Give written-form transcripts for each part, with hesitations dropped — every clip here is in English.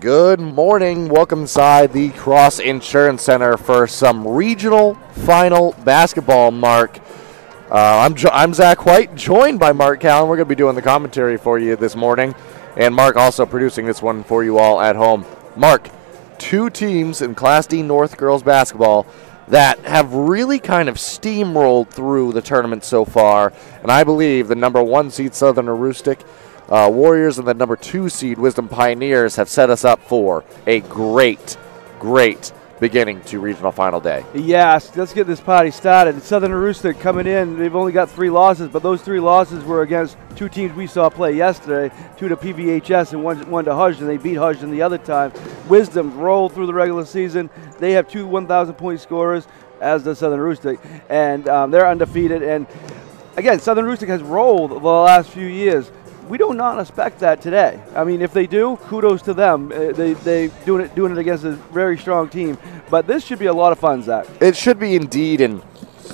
Good morning. Welcome inside the Cross Insurance Center for some regional final basketball, Mark. I'm Zach White, joined by Mark Callen. We're going to be doing the commentary for you this morning, and Mark also producing this one for you all at home. Mark, two teams in Class D North girls basketball that have really kind of steamrolled through the tournament so far, and I believe the number 1 seed Southern Aroostook Warriors and the number 2 seed Wisdom Pioneers have set us up for a great beginning to regional final day. Yes, let's get this party started. Southern Aroostook coming in, they've only got 3 losses, but those 3 losses were against 2 teams we saw play yesterday, 2 to PVHS and one to Hudson. They beat Hudson the other time. Wisdom rolled through the regular season. They have 2 1,000-point scorers, as does Southern Aroostook, and they're undefeated. And again, Southern Aroostook has rolled the last few years. We do not expect that today. I mean, if they do, kudos to them. They doing it against a very strong team. But this should be a lot of fun, Zach. It should be indeed. And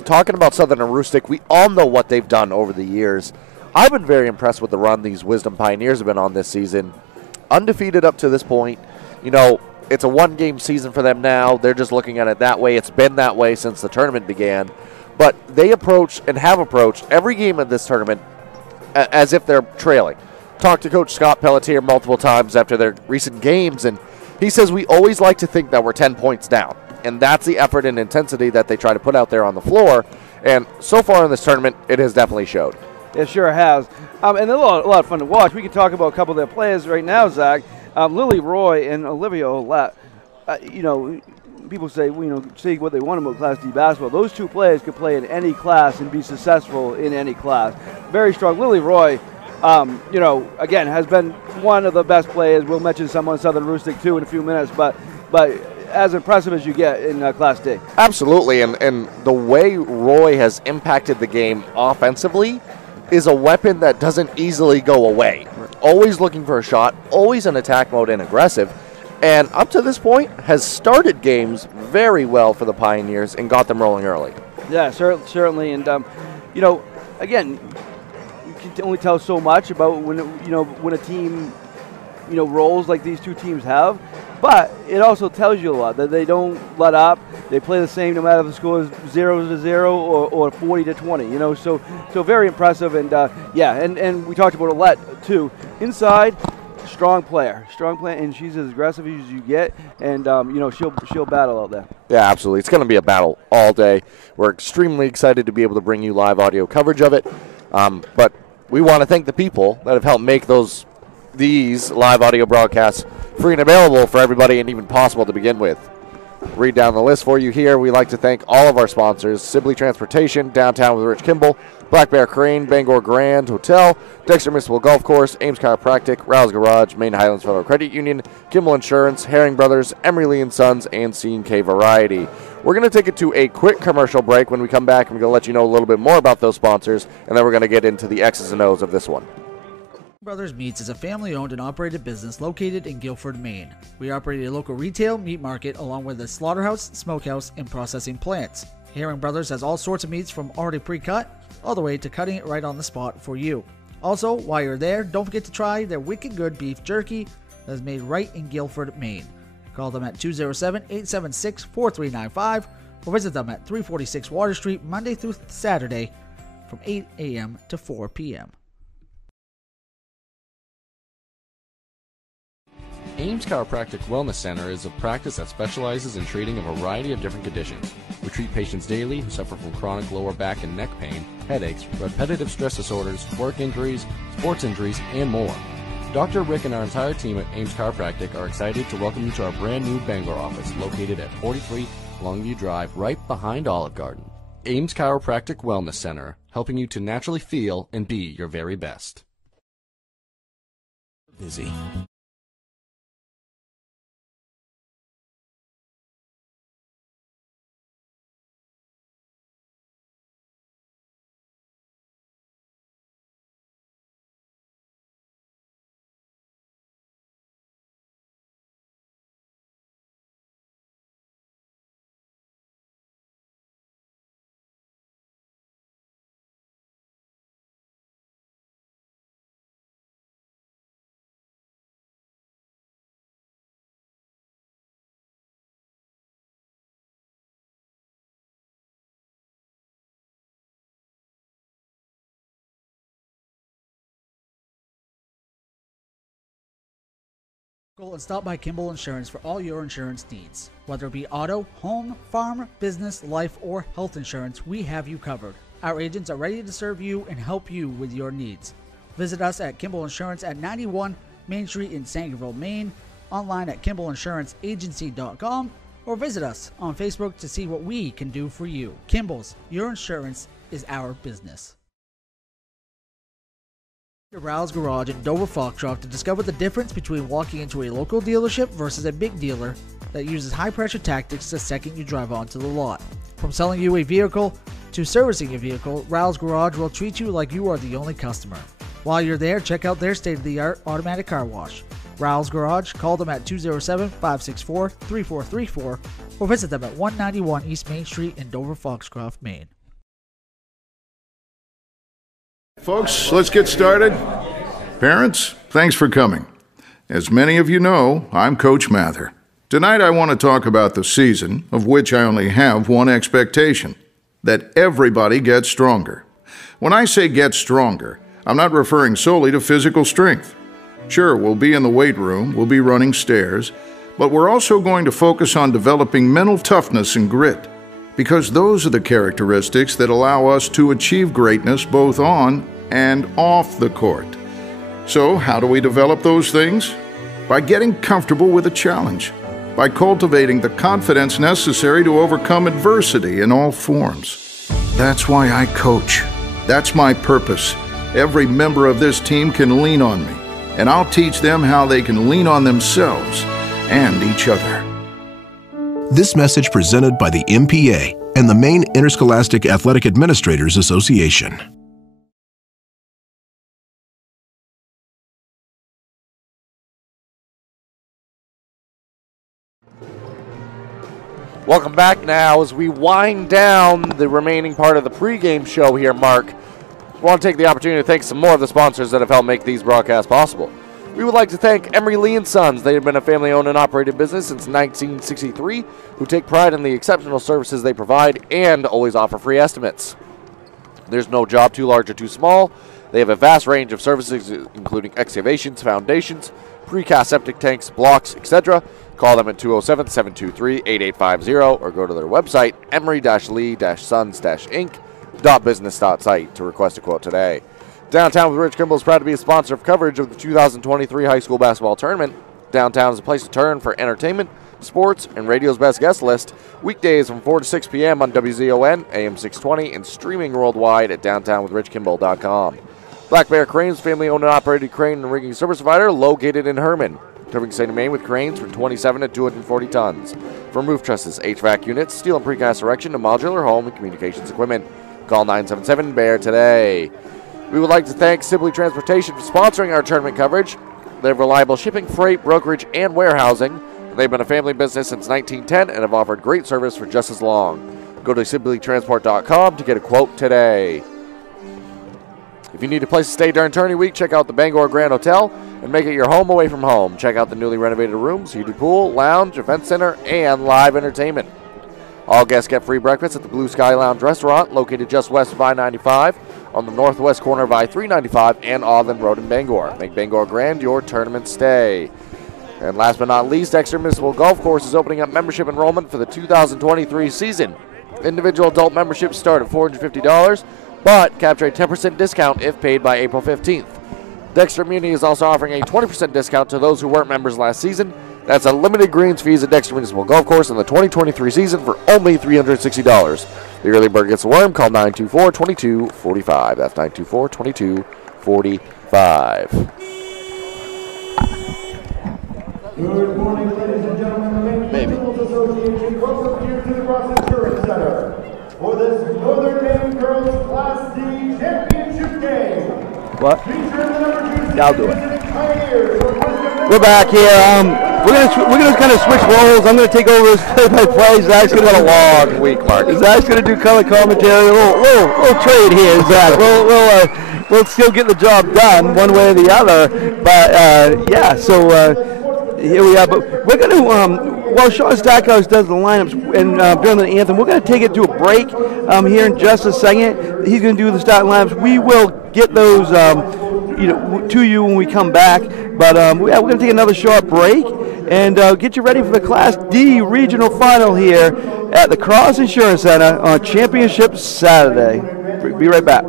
talking about Southern Aroostook, we all know what they've done over the years. I've been very impressed with the run these Wisdom Pioneers have been on this season. Undefeated up to this point. You know, it's a one-game season for them now. They're just looking at it that way. It's been that way since the tournament began. But they approach and have approached every game of this tournament as if they're trailing. Talked to Coach Scott Pelletier multiple times after their recent games, and he says we always like to think that we're 10 points down, and that's the effort and intensity that they try to put out there on the floor, and so far in this tournament, it has definitely showed. It sure has, and a lot of fun to watch. We can talk about a couple of their players right now, Zach. Lily Roy and Olivia Olette, people say, say what they want about Class D basketball. Those 2 players could play in any class and be successful in any class. Very strong. Lily Roy, again, has been one of the best players. We'll mention some on Southern Aroostook too in a few minutes, but as impressive as you get in Class D. Absolutely, and the way Roy has impacted the game offensively is a weapon that doesn't easily go away. Always looking for a shot, always in attack mode and aggressive. And up to this point, has started games very well for the Pioneers and got them rolling early. Yeah, certainly. And, again, you can only tell so much about when a team, rolls like these 2 teams have. But it also tells you a lot that they don't let up. They play the same no matter if the score is 0-0 or 40-20. So very impressive. And, and we talked about Olette, too. Inside, strong player, and she's as aggressive as you get, and she'll battle out there. Yeah, absolutely. It's going to be a battle all day. We're extremely excited to be able to bring you live audio coverage of it, but we want to thank the people that have helped make these live audio broadcasts free and available for everybody and even possible to begin with. Read down the list for you here. We'd like to thank all of our sponsors: Sibley Transportation, Downtown with Rich Kimball, Black Bear Crane, Bangor Grand Hotel, Dexter Municipal Golf Course, Ames Chiropractic, Rouse Garage, Maine Highlands Federal Credit Union, Kimball Insurance, Herring Brothers, Emery Lee & Sons, and C&K Variety. We're going to take it to a quick commercial break. When we come back, I'm going to let you know a little bit more about those sponsors, and then we're going to get into the X's and O's of this one. Brothers Meats is a family-owned and operated business located in Guilford, Maine. We operate a local retail meat market along with a slaughterhouse, smokehouse, and processing plants. Herring Brothers has all sorts of meats from already pre-cut all the way to cutting it right on the spot for you. Also, while you're there, don't forget to try their wicked good beef jerky that is made right in Guilford, Maine. Call them at 207-876-4395 or visit them at 346 Water Street Monday through Saturday from 8 a.m. to 4 p.m. Ames Chiropractic Wellness Center is a practice that specializes in treating a variety of different conditions. We treat patients daily who suffer from chronic lower back and neck pain, headaches, repetitive stress disorders, work injuries, sports injuries, and more. Dr. Rick and our entire team at Ames Chiropractic are excited to welcome you to our brand new Bangor office located at 43 Longview Drive, right behind Olive Garden. Ames Chiropractic Wellness Center, helping you to naturally feel and be your very best. Busy. Go and stop by Kimball Insurance for all your insurance needs. Whether it be auto, home, farm, business, life, or health insurance, we have you covered. Our agents are ready to serve you and help you with your needs. Visit us at Kimball Insurance at 91 Main Street in Sangerville, Maine, online at KimballInsuranceAgency.com, or visit us on Facebook to see what we can do for you. Kimball's, your insurance is our business. Ral's Garage in Dover Foxtrot to discover the difference between walking into a local dealership versus a big dealer that uses high-pressure tactics the second you drive onto the lot. From selling you a vehicle to servicing your vehicle, Ral's Garage will treat you like you are the only customer. While you're there, check out their state-of-the-art automatic car wash. Ral's Garage, call them at 207-564-3434 or visit them at 191 East Main Street in Dover Foxcroft, Maine. Folks, let's get started. Parents, thanks for coming. As many of you know, I'm Coach Mather. Tonight I want to talk about the season, of which I only have one expectation: that everybody gets stronger. When I say get stronger, I'm not referring solely to physical strength. Sure, we'll be in the weight room, we'll be running stairs, but we're also going to focus on developing mental toughness and grit, because those are the characteristics that allow us to achieve greatness both on and off the court. So, how do we develop those things? By getting comfortable with a challenge, by cultivating the confidence necessary to overcome adversity in all forms. That's why I coach. That's my purpose. Every member of this team can lean on me, and I'll teach them how they can lean on themselves and each other. This message presented by the MPA and the Maine Interscholastic Athletic Administrators Association. Welcome back now as we wind down the remaining part of the pregame show here, Mark. I want to take the opportunity to thank some more of the sponsors that have helped make these broadcasts possible. We would like to thank Emery Lee & Sons. They have been a family-owned and operated business since 1963, who take pride in the exceptional services they provide and always offer free estimates. There's no job too large or too small. They have a vast range of services, including excavations, foundations, precast septic tanks, blocks, etc. Call them at 207-723-8850 or go to their website, emery-lee-sons-inc.business.site to request a quote today. Downtown with Rich Kimball is proud to be a sponsor of coverage of the 2023 high school basketball tournament. Downtown is a place to turn for entertainment, sports, and radio's best guest list. Weekdays from 4 to 6 p.m. on WZON, AM 620, and streaming worldwide at downtownwithrichkimball.com. Black Bear Cranes, family-owned and operated crane and rigging service provider, located in Herman. Covering state of Maine with cranes from 27 to 240 tons. From roof trusses, HVAC units, steel and precast erection, to modular home and communications equipment. Call 977-BEAR today. We would like to thank Sibley Transportation for sponsoring our tournament coverage. They have reliable shipping, freight, brokerage, and warehousing. They've been a family business since 1910 and have offered great service for just as long. Go to sibleytransport.com to get a quote today. If you need a place to stay during tourney week, check out the Bangor Grand Hotel and make it your home away from home. Check out the newly renovated rooms, heated pool, lounge, event center, and live entertainment. All guests get free breakfast at the Blue Sky Lounge restaurant, located just west of I-95 on the northwest corner of I-395 and Auburn Road in Bangor. Make Bangor Grand your tournament stay. And last but not least, Exeter Municipal Golf Course is opening up membership enrollment for the 2023 season. Individual adult memberships start at $450, but capture a 10% discount if paid by April 15th. Dexter Muni is also offering a 20% discount to those who weren't members last season. That's unlimited greens fees at Dexter Municipal Golf Course in the 2023 season for only $360. The early bird gets a worm. Call 924-2245. That's 924-2245. Good morning, ladies and gentlemen. The Maine Municipal Association welcomes you to the Ross Insurance Center for this Northern Maine Girls Class D Championship game. What? Yeah, I'll do it. We're back here. We're gonna kind of switch roles. I'm gonna take over as play-by-play. Zach's gonna Been a long week, Mark. Zach's gonna do color commentary. A little trade here, Zach. We'll still get the job done one way or the other. But yeah, so here we are. But we're gonna while Sean Stackhouse does the lineups and during the anthem, we're gonna take it to a break here in just a second. He's gonna do the starting lineups. We will get those to you when we come back. But we're going to take another short break, and get you ready for the Class D regional final here at the Cross Insurance Center on Championship Saturday. Be right back.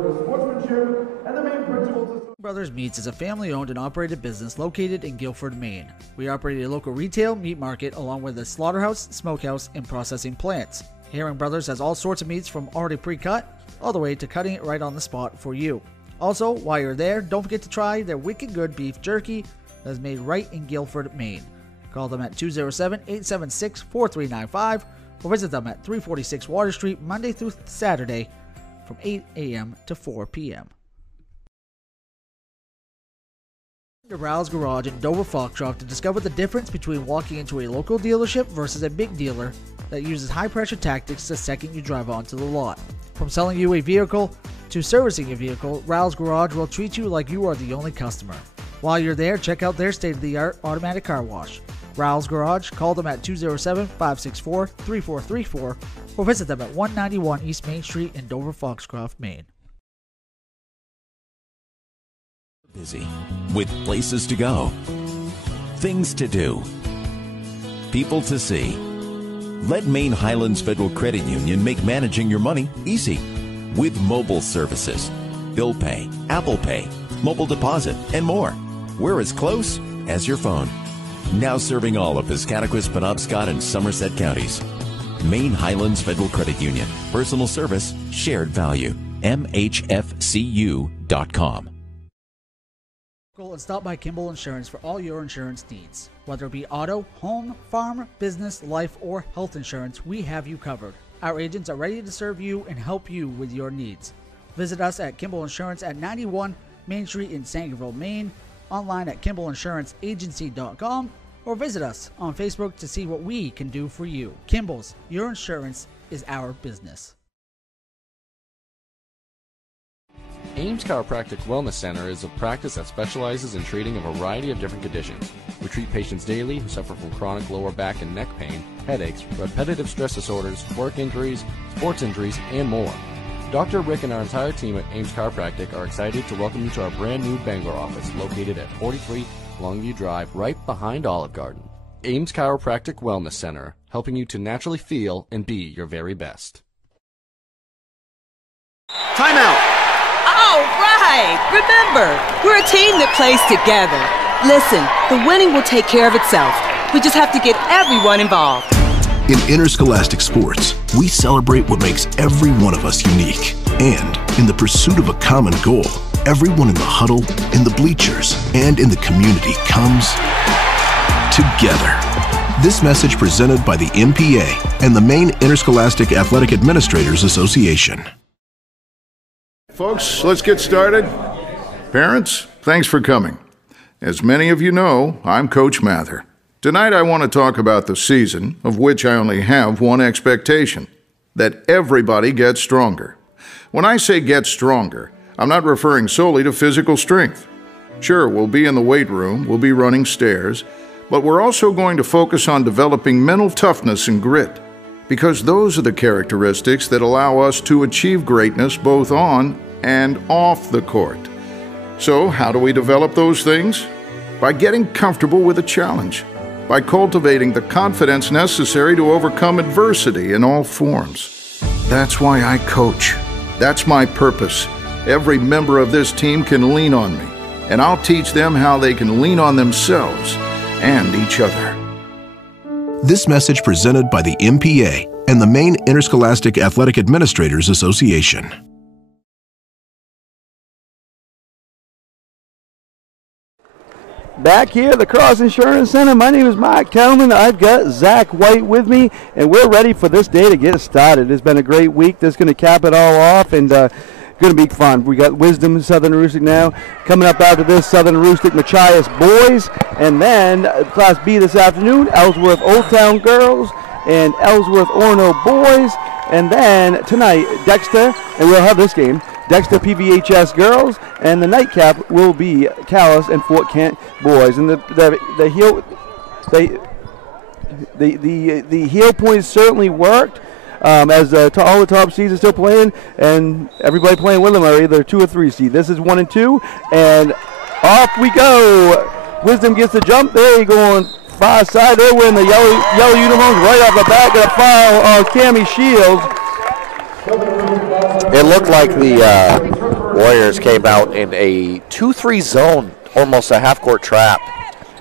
Brothers Meats is a family-owned and operated business located in Guilford, Maine. We operate a local retail meat market along with a slaughterhouse, smokehouse, and processing plants. Herring Brothers has all sorts of meats from already pre-cut all the way to cutting it right on the spot for you. Also, while you're there, don't forget to try their wicked good beef jerky that is made right in Guilford, Maine. Call them at 207-876-4395 or visit them at 346 Water Street Monday through Saturday from 8 a.m. to 4 p.m. To Rouse Garage in Dover Foxcroft to discover the difference between walking into a local dealership versus a big dealer that uses high-pressure tactics the second you drive onto the lot. From selling you a vehicle to servicing your vehicle, Rouse Garage will treat you like you are the only customer. While you're there, check out their state-of-the-art automatic car wash. Rouse Garage, call them at 207-564-3434 or visit them at 191 East Main Street in Dover Foxcroft, Maine. Busy with places to go, things to do, people to see. Let Maine Highlands Federal Credit Union make managing your money easy with mobile services, bill pay, Apple Pay, mobile deposit, and more. We're as close as your phone. Now serving all of Piscataquis, Penobscot, and Somerset counties. Maine Highlands Federal Credit Union. Personal service, shared value. MHFCU.com. And stop by Kimball Insurance for all your insurance needs. Whether it be auto, home, farm, business, life, or health insurance, we have you covered. Our agents are ready to serve you and help you with your needs. Visit us at Kimball Insurance at 91 Main Street in Sangerville, Maine, online at KimballInsuranceAgency.com, or visit us on Facebook to see what we can do for you. Kimball's, your insurance is our business. Ames Chiropractic Wellness Center is a practice that specializes in treating a variety of different conditions. We treat patients daily who suffer from chronic lower back and neck pain, headaches, repetitive stress disorders, work injuries, sports injuries, and more. Dr. Rick and our entire team at Ames Chiropractic are excited to welcome you to our brand new Bangor office located at 43 Longview Drive, right behind Olive Garden. Ames Chiropractic Wellness Center, helping you to naturally feel and be your very best. Timeout. All right! Remember, we're a team that plays together. Listen, the winning will take care of itself. We just have to get everyone involved. In interscholastic sports, we celebrate what makes every one of us unique. And in the pursuit of a common goal, everyone in the huddle, in the bleachers, and in the community comes together. This message presented by the MPA and the Maine Interscholastic Athletic Administrators Association. Folks, let's get started. Parents, thanks for coming. As many of you know, I'm Coach Mather. Tonight I want to talk about the season, of which I only have one expectation: that everybody gets stronger. When I say get stronger, I'm not referring solely to physical strength. Sure, we'll be in the weight room, we'll be running stairs, but we're also going to focus on developing mental toughness and grit, because those are the characteristics that allow us to achieve greatness both on and off the court. So, how do we develop those things? By getting comfortable with a challenge, by cultivating the confidence necessary to overcome adversity in all forms. That's why I coach. That's my purpose. Every member of this team can lean on me, and I'll teach them how they can lean on themselves and each other. This message presented by the MPA and the Maine Interscholastic Athletic Administrators Association. Back here at the Cross Insurance Center, my name is Mike Kelman. I've got Zach White with me, and we're ready for this day to get started. It's been a great week. That's going to cap it all off, and going to be fun. We got Wisdom, Southern Aroostook now. Coming up after this, Southern Aroostook Machias boys, and then Class B this afternoon, Ellsworth Old Town girls and Ellsworth Orono boys, and then tonight, Dexter, and we'll have this game, Dexter PVHS girls, and the nightcap will be Callis and Fort Kent boys. And the heel points certainly worked, as all the top seeds are still playing, and everybody playing with them are either 2 or 3 seed. This is 1 and 2, and off we go. Wisdom gets the jump. There you go on far side. They're wearing the yellow uniforms right off the back of the foul on Cammie Shields. It looked like the Warriors came out in a 2-3 zone, almost a half-court trap.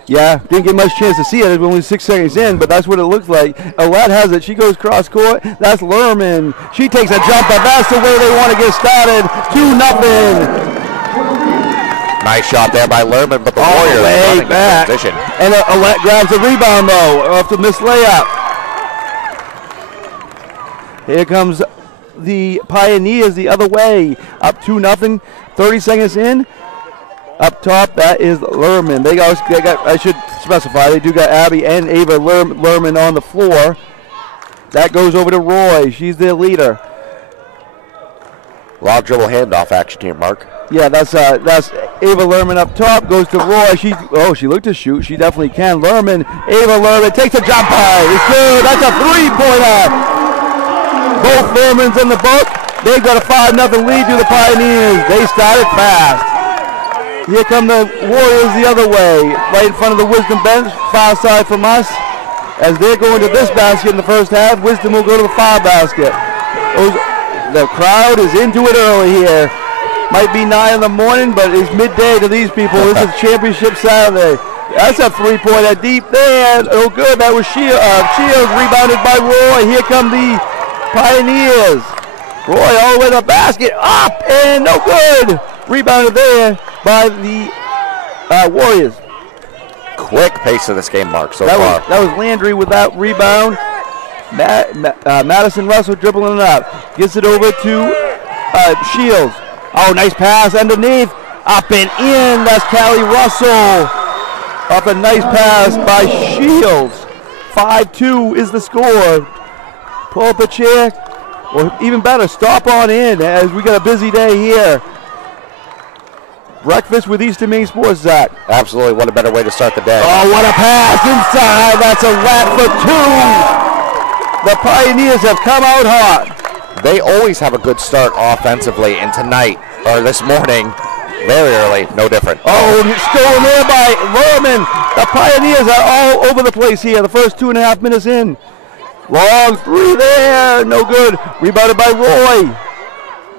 Yeah, didn't get much chance to see it. It was only 6 seconds in, but that's what it looked like. Alette has it. She goes cross-court. That's Lerman. She takes a jumper. That's the way they want to get started. 2-0. Nice shot there by Lerman, but the All Warriors the way running in back. transition. And Alette grabs the rebound, though, off the missed layup. Here comes the Pioneers the other way. Up 2-0. 30 seconds in. Up top, that is Lerman. They got, I should specify, they do got Abby and Ava Lerman on the floor. That goes over to Roy. She's their leader. A lot of dribble handoff action here, Mark. Yeah, that's Ava Lerman up top, goes to Roy. She looked to shoot. She definitely can. Lerman, Ava Lerman takes a jump high. It's good. That's a three-pointer. Both Lermans in the book. They've got a 5-0 lead to the Pioneers. They started fast. Here come the Warriors the other way, right in front of the Wisdom bench, far side from us. As they're going to this basket in the first half, Wisdom will go to the far basket. The crowd is into it early here. Might be 9 in the morning, but it's midday to these people. This is Championship Saturday. That's a three-pointer deep there. Oh, good. That was Shields rebounded by Roy. Here come the Pioneers. Roy all the way to the basket. Up and no good. Rebounded there by the Warriors. Quick pace of this game, Mark, so far. That was Landry with that rebound. Madison Russell dribbling it up. Gets it over to Shields. Oh, nice pass underneath. Up and in. That's Callie Russell. Up a nice pass by Shields. 5-2 is the score. Pull up a chair. Or even better, stop on in as we got a busy day here. Breakfast with Eastern Maine Sports, Zach. Absolutely. What a better way to start the day. Oh, what a pass inside. That's a wrap for two. The Pioneers have come out hot. They always have a good start offensively, and tonight, or this morning, very early, no different. Oh, stolen there by Lerman. The Pioneers are all over the place here. The first 2.5 minutes in. Long three there. No good. Rebounded by Roy.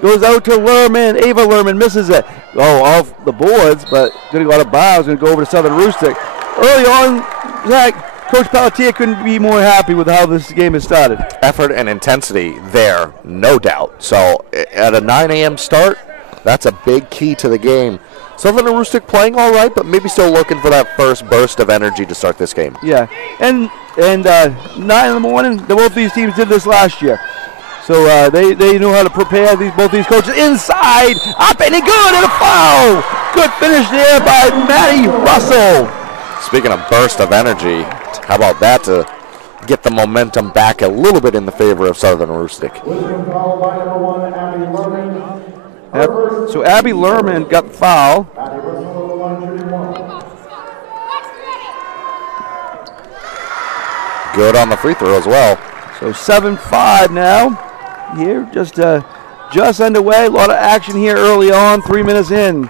Goes out to Lerman. Ava Lerman misses it. Oh, off the boards, but going to go out of bounds. Going to go over to Southern Aroostook. Early on, Zach, Coach Pelletier couldn't be more happy with how this game has started. Effort and intensity there, no doubt. So at a 9 a.m. start, that's a big key to the game. Southern Aroostook playing all right, but maybe still looking for that first burst of energy to start this game. Yeah, and 9 in the morning, both these teams did this last year. So they know how to prepare both these coaches. Inside, up and good, and a foul. Good finish there by Maddie Russell. Speaking of burst of energy, how about that to get the momentum back a little bit in the favor of Southern Aroostook? So Abby Lerman got the foul. Good on the free throw as well. So 7-5 now. Here, just underway. A lot of action here early on. 3 minutes in.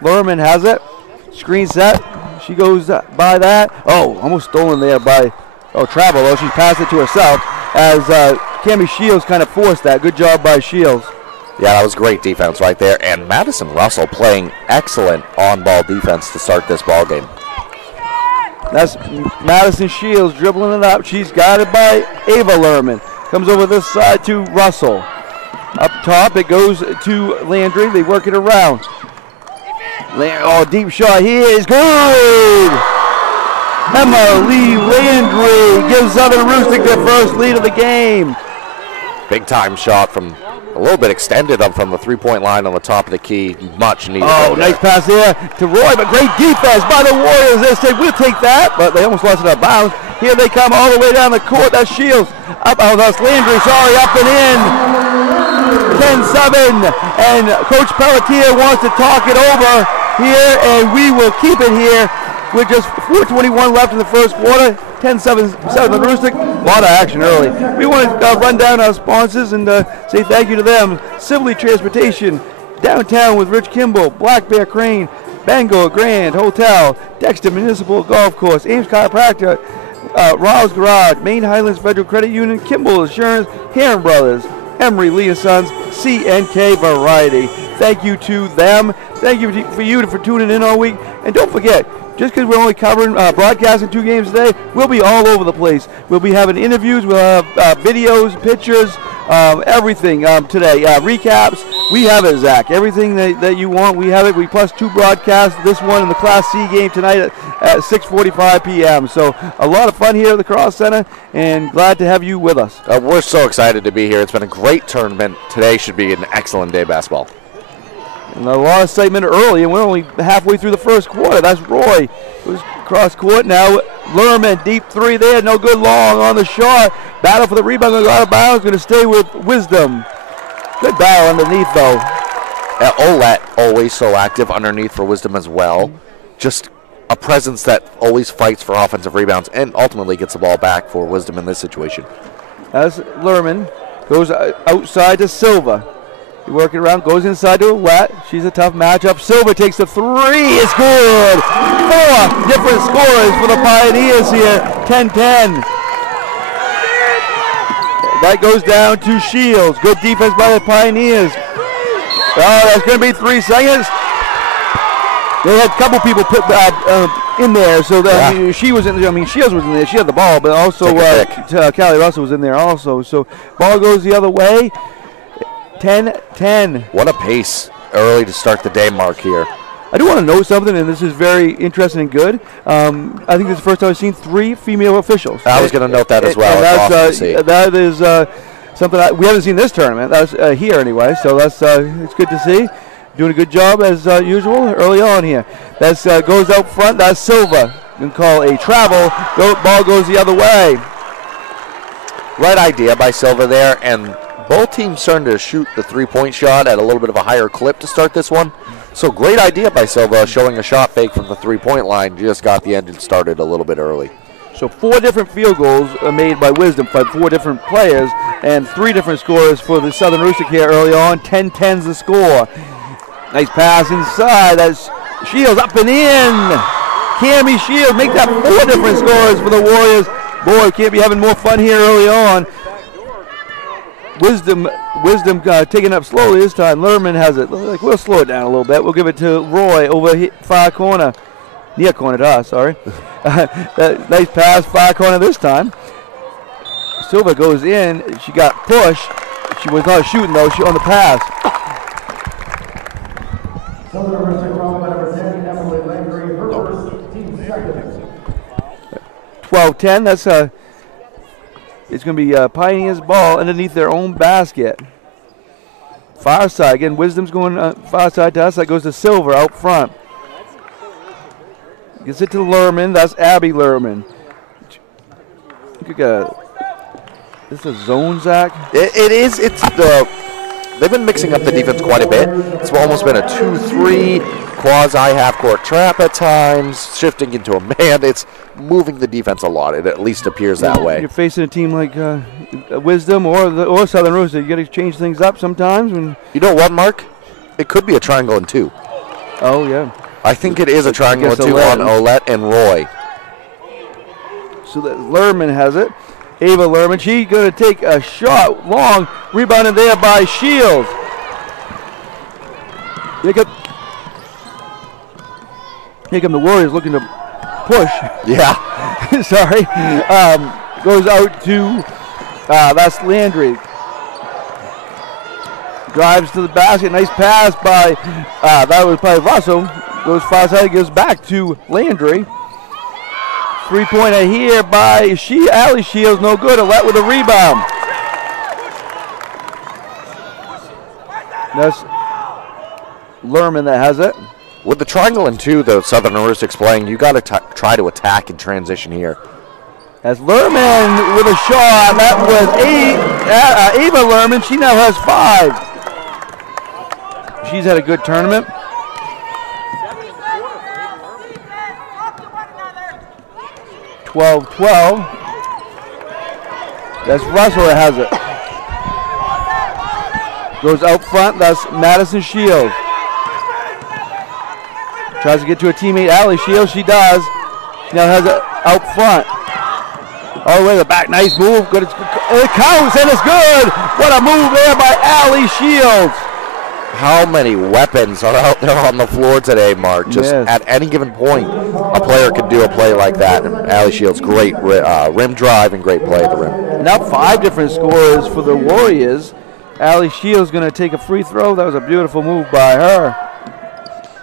Lerman has it. Screen set. She goes by that. Oh, almost stolen there by Travel. Oh, she passed it to herself as Cammie Shields kind of forced that. Good job by Shields. Yeah, that was great defense right there. And Madison Russell playing excellent on-ball defense to start this ball game. That's Madison Shields dribbling it up. She's guarded by Ava Lerman. Comes over this side to Russell. Up top, it goes to Landry. They work it around. Oh, deep shot here is good. Emily Landry gives Southern Aroostook their first lead of the game. Big time shot from a little bit extended up from the three-point line on the top of the key. Much needed. Oh, nice pass there to Roy, but great defense by the Warriors. They say, we'll take that, but they almost lost it out of bounds. Here they come all the way down the court. That's Shields. That's Landry, sorry, up and in. 10-7, and Coach Pelletier wants to talk it over here, and we will keep it here with just 4:21 left in the first quarter. 10-7 Southern Aroostook. A lot of action early. We want to run down our sponsors and say thank you to them. Sibley Transportation, Downtown with Rich Kimball, Black Bear Crane, Bangor Grand Hotel, Dexter Municipal Golf Course, Ames Chiropractor, Rao's Garage, Maine Highlands Federal Credit Union, Kimball Insurance, Heron Brothers, Emery Lee & Sons, C&K Variety. Thank you to them. Thank you for tuning in all week. And don't forget, just because we're only covering broadcasting 2 games a day, we'll be all over the place. We'll be having interviews, we'll have videos, pictures, everything today. Recaps, we have it, Zach. Everything that you want, we have it. We plus 2 broadcasts, this one in the Class C game tonight at 6:45 p.m. So a lot of fun here at the Cross Center, and glad to have you with us. We're so excited to be here. It's been a great tournament. Today should be an excellent day of basketball. And a lot of excitement early, and we're only halfway through the first quarter. That's Roy, who's cross court now. Lerman, deep 3 there, no good, long on the shot. Battle for the rebound, going to go out of bounds, going to stay with Wisdom. Good battle underneath, though. Olette, always so active underneath for Wisdom as well. Just a presence that always fights for offensive rebounds and ultimately gets the ball back for Wisdom in this situation. As Lerman goes outside to Silva. Working around, goes inside to Olette. She's a tough matchup. Silva takes the 3. It's good. 4 different scores for the Pioneers here. 10-10. That goes down to Shields. Good defense by the Pioneers. Oh, that's going to be 3 seconds. They had a couple people put in there, so that she was in there. I mean, Shields was in there. She had the ball, but also Callie Russell was in there also. So ball goes the other way. 10-10. What a pace early to start the day, Mark, here. I do want to know something, and this is very interesting and good. I think this is the first time I've seen 3 female officials. I was going to note that as well. That is something we haven't seen this tournament. That's here anyway, so that's it's good to see. Doing a good job as usual early on here. That goes out front. That's Silva. You can call a travel. Ball goes the other way. Right idea by Silva there, and both teams starting to shoot the 3-point shot at a little bit of a higher clip to start this one. So great idea by Silva, showing a shot fake from the 3-point line. Just got the engine started a little bit early. So 4 different field goals are made by Wisdom by 4 different players, and 3 different scores for the Southern Aroostook here early on. 10-10's the score. Nice pass inside. That's Shields up and in. Cammie Shields make that 4 different scores for the Warriors. Boy, can't be having more fun here early on. Wisdom taking up slowly this time. Lerman has it. We'll slow it down a little bit. We'll give it to Roy over far corner. Near corner to us, sorry. Nice pass, far corner this time. Silva goes in. She got pushed. She was not shooting, though. She on the pass. Southern Aroostook foul by number 10, Emily Langry, her first, team second. 12-10. That's it's going to be Pioneers ball underneath their own basket. Far side. Again, Wisdom's going far side to us. That goes to Silver out front. Gets it to Lerman. That's Abby Lerman. This is a zone, Zach? It is. They've been mixing up the defense quite a bit. It's almost been a 2-3 quasi half-court trap at times, shifting into a man. It's moving the defense a lot. It at least appears that way. You're facing a team like Wisdom or Southern Aroostook. You got to change things up sometimes. You know what, Mark? It could be a triangle and 2. Oh, yeah. I think it is a triangle and 2 on Olette and Roy. So that Lerman has it. Ava Lerman, she's going to take a shot, long, rebounded there by Shields. Here come the Warriors looking to push. Yeah. Sorry. Goes out to, that's Landry. Drives to the basket, nice pass by, that was by Russell. Goes far side, gives back to Landry. 3-pointer here by Allie Shields, no good. Olette with a rebound. That's Lerman that has it. With the triangle and 2, though, Southern Aroostook's playing, you got to try to attack in transition here. As Lerman with a shot, that was Ava Lerman. She now has 5. She's had a good tournament. 12-12. That's Russell that has it. Goes out front. That's Madison Shields. Tries to get to a teammate, Allie Shields. She does. Now has it out front. All the way to the back. Nice move. Good. It counts and it's good. What a move there by Allie Shields. How many weapons are out there on the floor today, Mark? Just at any given point, a player could do a play like that. And Allie Shields, great rim drive and great play at the rim. Now 5 different scores for the Warriors. Allie Shields going to take a free throw. That was a beautiful move by her.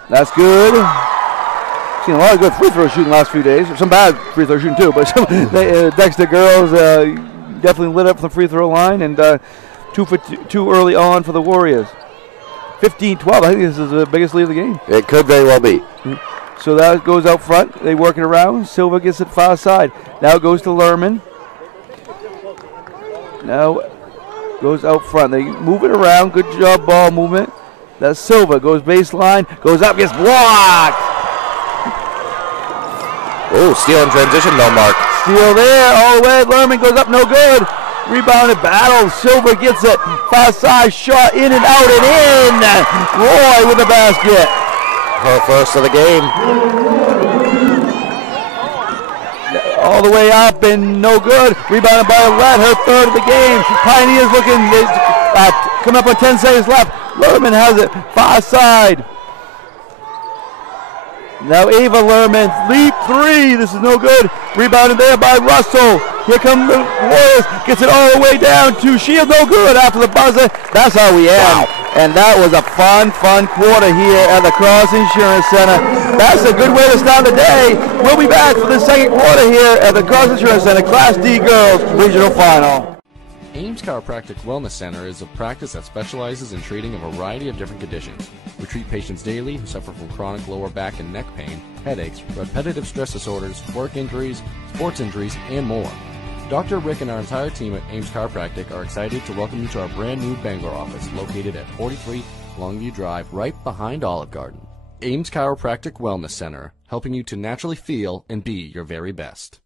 That's good. Seen a lot of good free throw shooting the last few days. Some bad free throw shooting too, but Dexter girls definitely lit up the free throw line, and 2 for 2 early on for the Warriors. 15-12. I think this is the biggest lead of the game. It could very well be. So that goes out front. They work it around. Silva gets it far side. Now it goes to Lerman. Now goes out front. They move it around. Good job, ball movement. That's Silva. Goes baseline. Goes up. Gets blocked. Oh, steal in transition though, Mark. Steal there. All the way. Lerman goes up. No good. Rebounded battle. Silva gets it. Far side shot in and out and in. Roy with the basket. Her first of the game. All the way up and no good. Rebounded by Alette. Her third of the game. Pioneers looking coming up on 10 seconds left. Lerman has it. Far side. Now Ava Lerman, leap 3. This is no good. Rebounded there by Russell. Here come the Warriors. Gets it all the way down to Shield. No good after the buzzer. That's how we end. Wow. And that was a fun quarter here at the Cross Insurance Center. That's a good way to start the day. We'll be back for the second quarter here at the Cross Insurance Center Class D Girls Regional Final. Ames Chiropractic Wellness Center is a practice that specializes in treating a variety of different conditions. We treat patients daily who suffer from chronic lower back and neck pain, headaches, repetitive stress disorders, work injuries, sports injuries, and more. Dr. Rick and our entire team at Ames Chiropractic are excited to welcome you to our brand new Bangor office located at 43 Longview Drive, right behind Olive Garden. Ames Chiropractic Wellness Center, helping you to naturally feel and be your very best.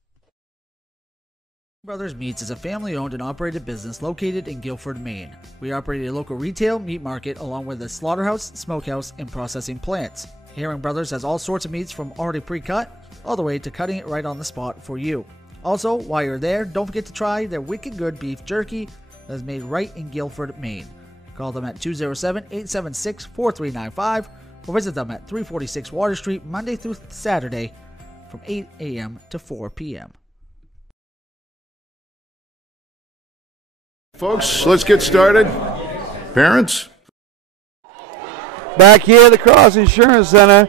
Brothers Meats is a family-owned and operated business located in Guilford, Maine. We operate a local retail meat market along with a slaughterhouse, smokehouse, and processing plants. Herring Brothers has all sorts of meats from already pre-cut all the way to cutting it right on the spot for you. Also, while you're there, don't forget to try their wicked good beef jerky that is made right in Guilford, Maine. Call them at 207-876-4395 or visit them at 346 Water Street Monday through Saturday from 8 a.m. to 4 p.m. Folks, let's get started. Parents? Back here at the Cross Insurance Center.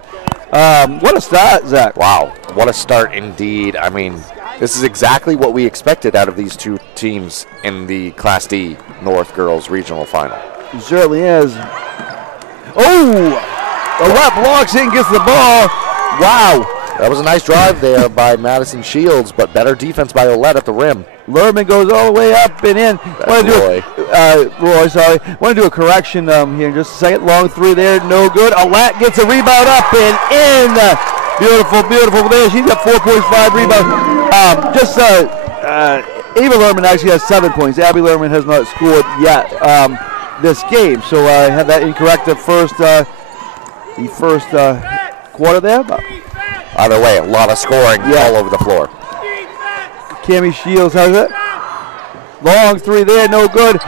What a start, Zach. Wow, what a start indeed. I mean, this is exactly what we expected out of these two teams in the Class D North Girls Regional Final. It certainly is. Oh! Alette blocks it and gets the ball. Wow. That was a nice drive there by Madison Shields, but better defense by Alette at the rim. Lerman goes all the way up and in. Roy, sorry. Want to do a correction here in just a second. Long 3 there, no good. Alette gets a rebound up and in. Beautiful, beautiful there. She's got 4.5 rebounds. Ava Lerman actually has 7 points. Abby Lerman has not scored yet this game. So I had that incorrect the first quarter there. Either way, a lot of scoring all over the floor. Cammie Shields has it. Long 3 there, no good.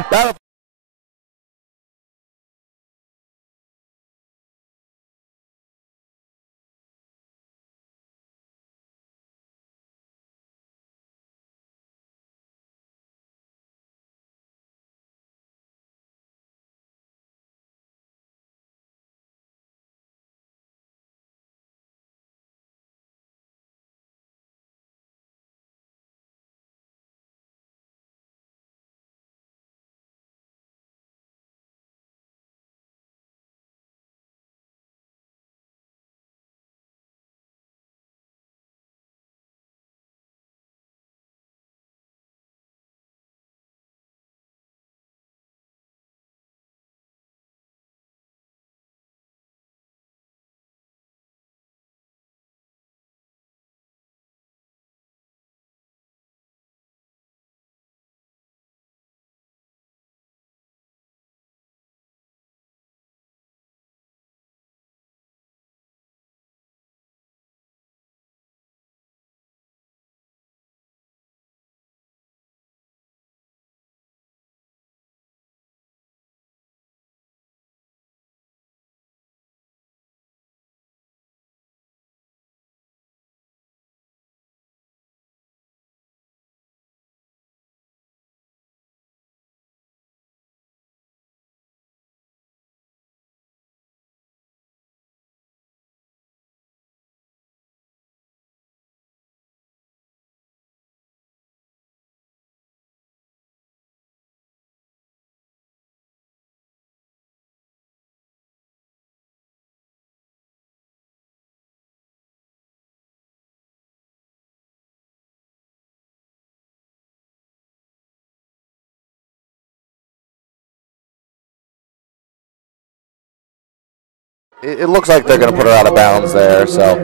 It looks like they're going to put her out of bounds there. So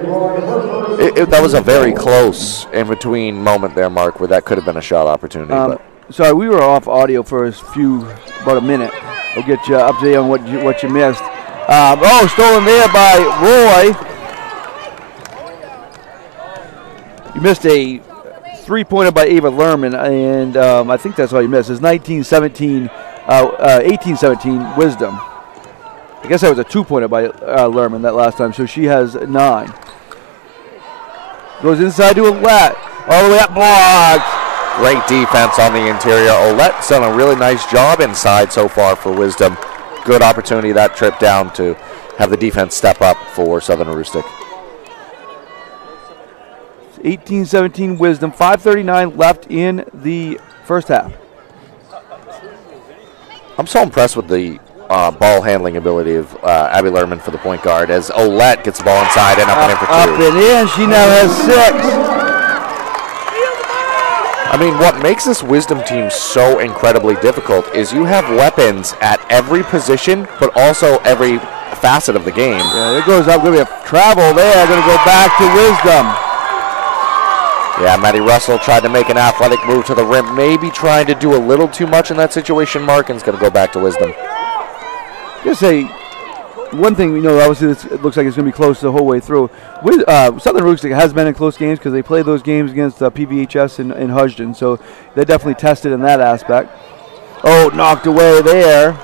that was a very close in between moment there, Mark, where that could have been a shot opportunity. Sorry, we were off audio for about a minute. We'll get you up to date on what you missed. Stolen there by Roy. You missed a 3-pointer by Ava Lerman, and I think that's all you missed. It's 18-17 Wisdom. I guess that was a 2-pointer by Lerman that last time, so she has 9. Goes inside to Olette. All the way up, blocked. Great defense on the interior. Olette's done a really nice job inside so far for Wisdom. Good opportunity that trip down to have the defense step up for Southern Aroostook. 18-17 Wisdom. 5:39 left in the first half. I'm so impressed with the ball handling ability of Abby Lerman for the point guard as Olette gets the ball inside and up and in for 2. Up and in. She now has 6. I mean, what makes this Wisdom team so incredibly difficult is you have weapons at every position, but also every facet of the game. Yeah, there goes up. Going to be a travel there. Going to go back to Wisdom. Yeah, Maddie Russell tried to make an athletic move to the rim, maybe trying to do a little too much in that situation. Markin's going to go back to Wisdom. Just say one thing, obviously it looks like it's going to be close the whole way through. Southern Aroostook has been in close games because they played those games against PVHS in Hudson, so they're definitely tested in that aspect. Oh, knocked away there.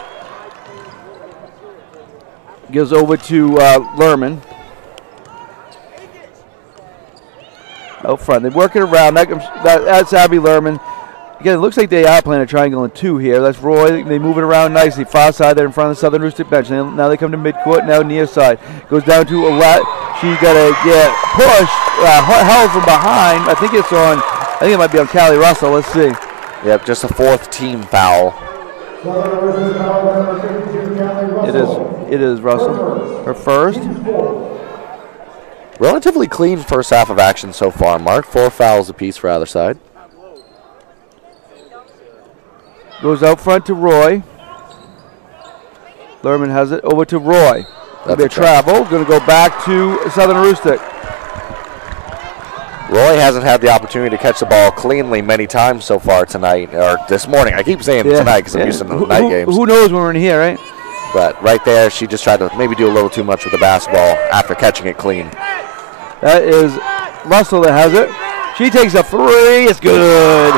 Gives over to Lerman. Out front. They work it around. That's Abby Lerman. Again, it looks like they are playing a triangle in 2 here. That's Roy. They move it around nicely. Far side there in front of the Southern Aroostook bench. Now they come to midcourt. Now near side. Goes down to Olette. She's got to get pushed. Held from behind. I think it might be on Callie Russell. Let's see. Yep, just a 4th team foul. It is Russell. Her first. Relatively clean first half of action so far, Mark. 4 fouls apiece for either side. Goes out front to Roy. Lerman has it over to Roy. That'll be a travel. Going to go back to Southern Aroostook. Roy hasn't had the opportunity to catch the ball cleanly many times so far tonight, or this morning. I keep saying tonight because I'm used to the night games. Who knows when we're in here, right? But right there, she just tried to maybe do a little too much with the basketball after catching it clean. That is Russell that has it. She takes a 3. It's good.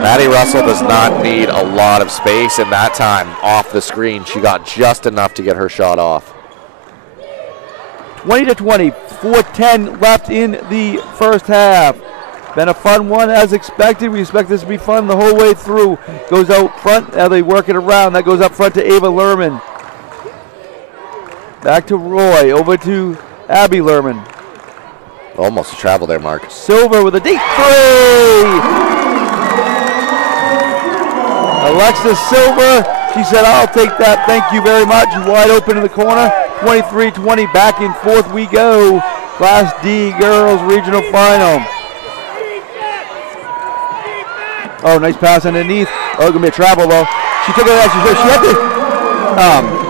Maddie Russell does not need a lot of space in that time off the screen. She got just enough to get her shot off. 20-20, 4:10 left in the first half. Been a fun one as expected. We expect this to be fun the whole way through. Goes out front. Now they work it around. That goes up front to Ava Lerman. Back to Roy. Over to Abby Lerman. Almost a travel there, Mark. Silver with a deep 3. Alexis Silver, she said, I'll take that, thank you very much. Wide open in the corner, 23-20, back and forth we go. Class D Girls Regional Final. Oh, nice pass underneath. Oh, gonna be a travel though. She took it out, she had to,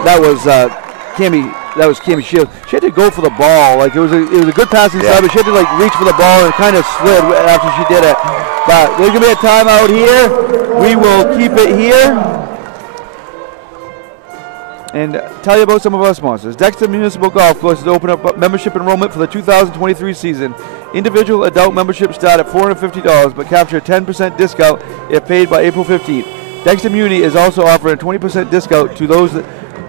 that was Cammie Shields. She had to go for the ball. Like it was a good pass inside, but she had to like reach for the ball and it kind of slid after she did it. But there's gonna be a timeout here. We will keep it here. And tell you about some of our sponsors. Dexter Municipal Golf Course is open up membership enrollment for the 2023 season. Individual adult memberships start at $450, but capture a 10% discount if paid by April 15th. Dexter Muni is also offering a 20% discount to those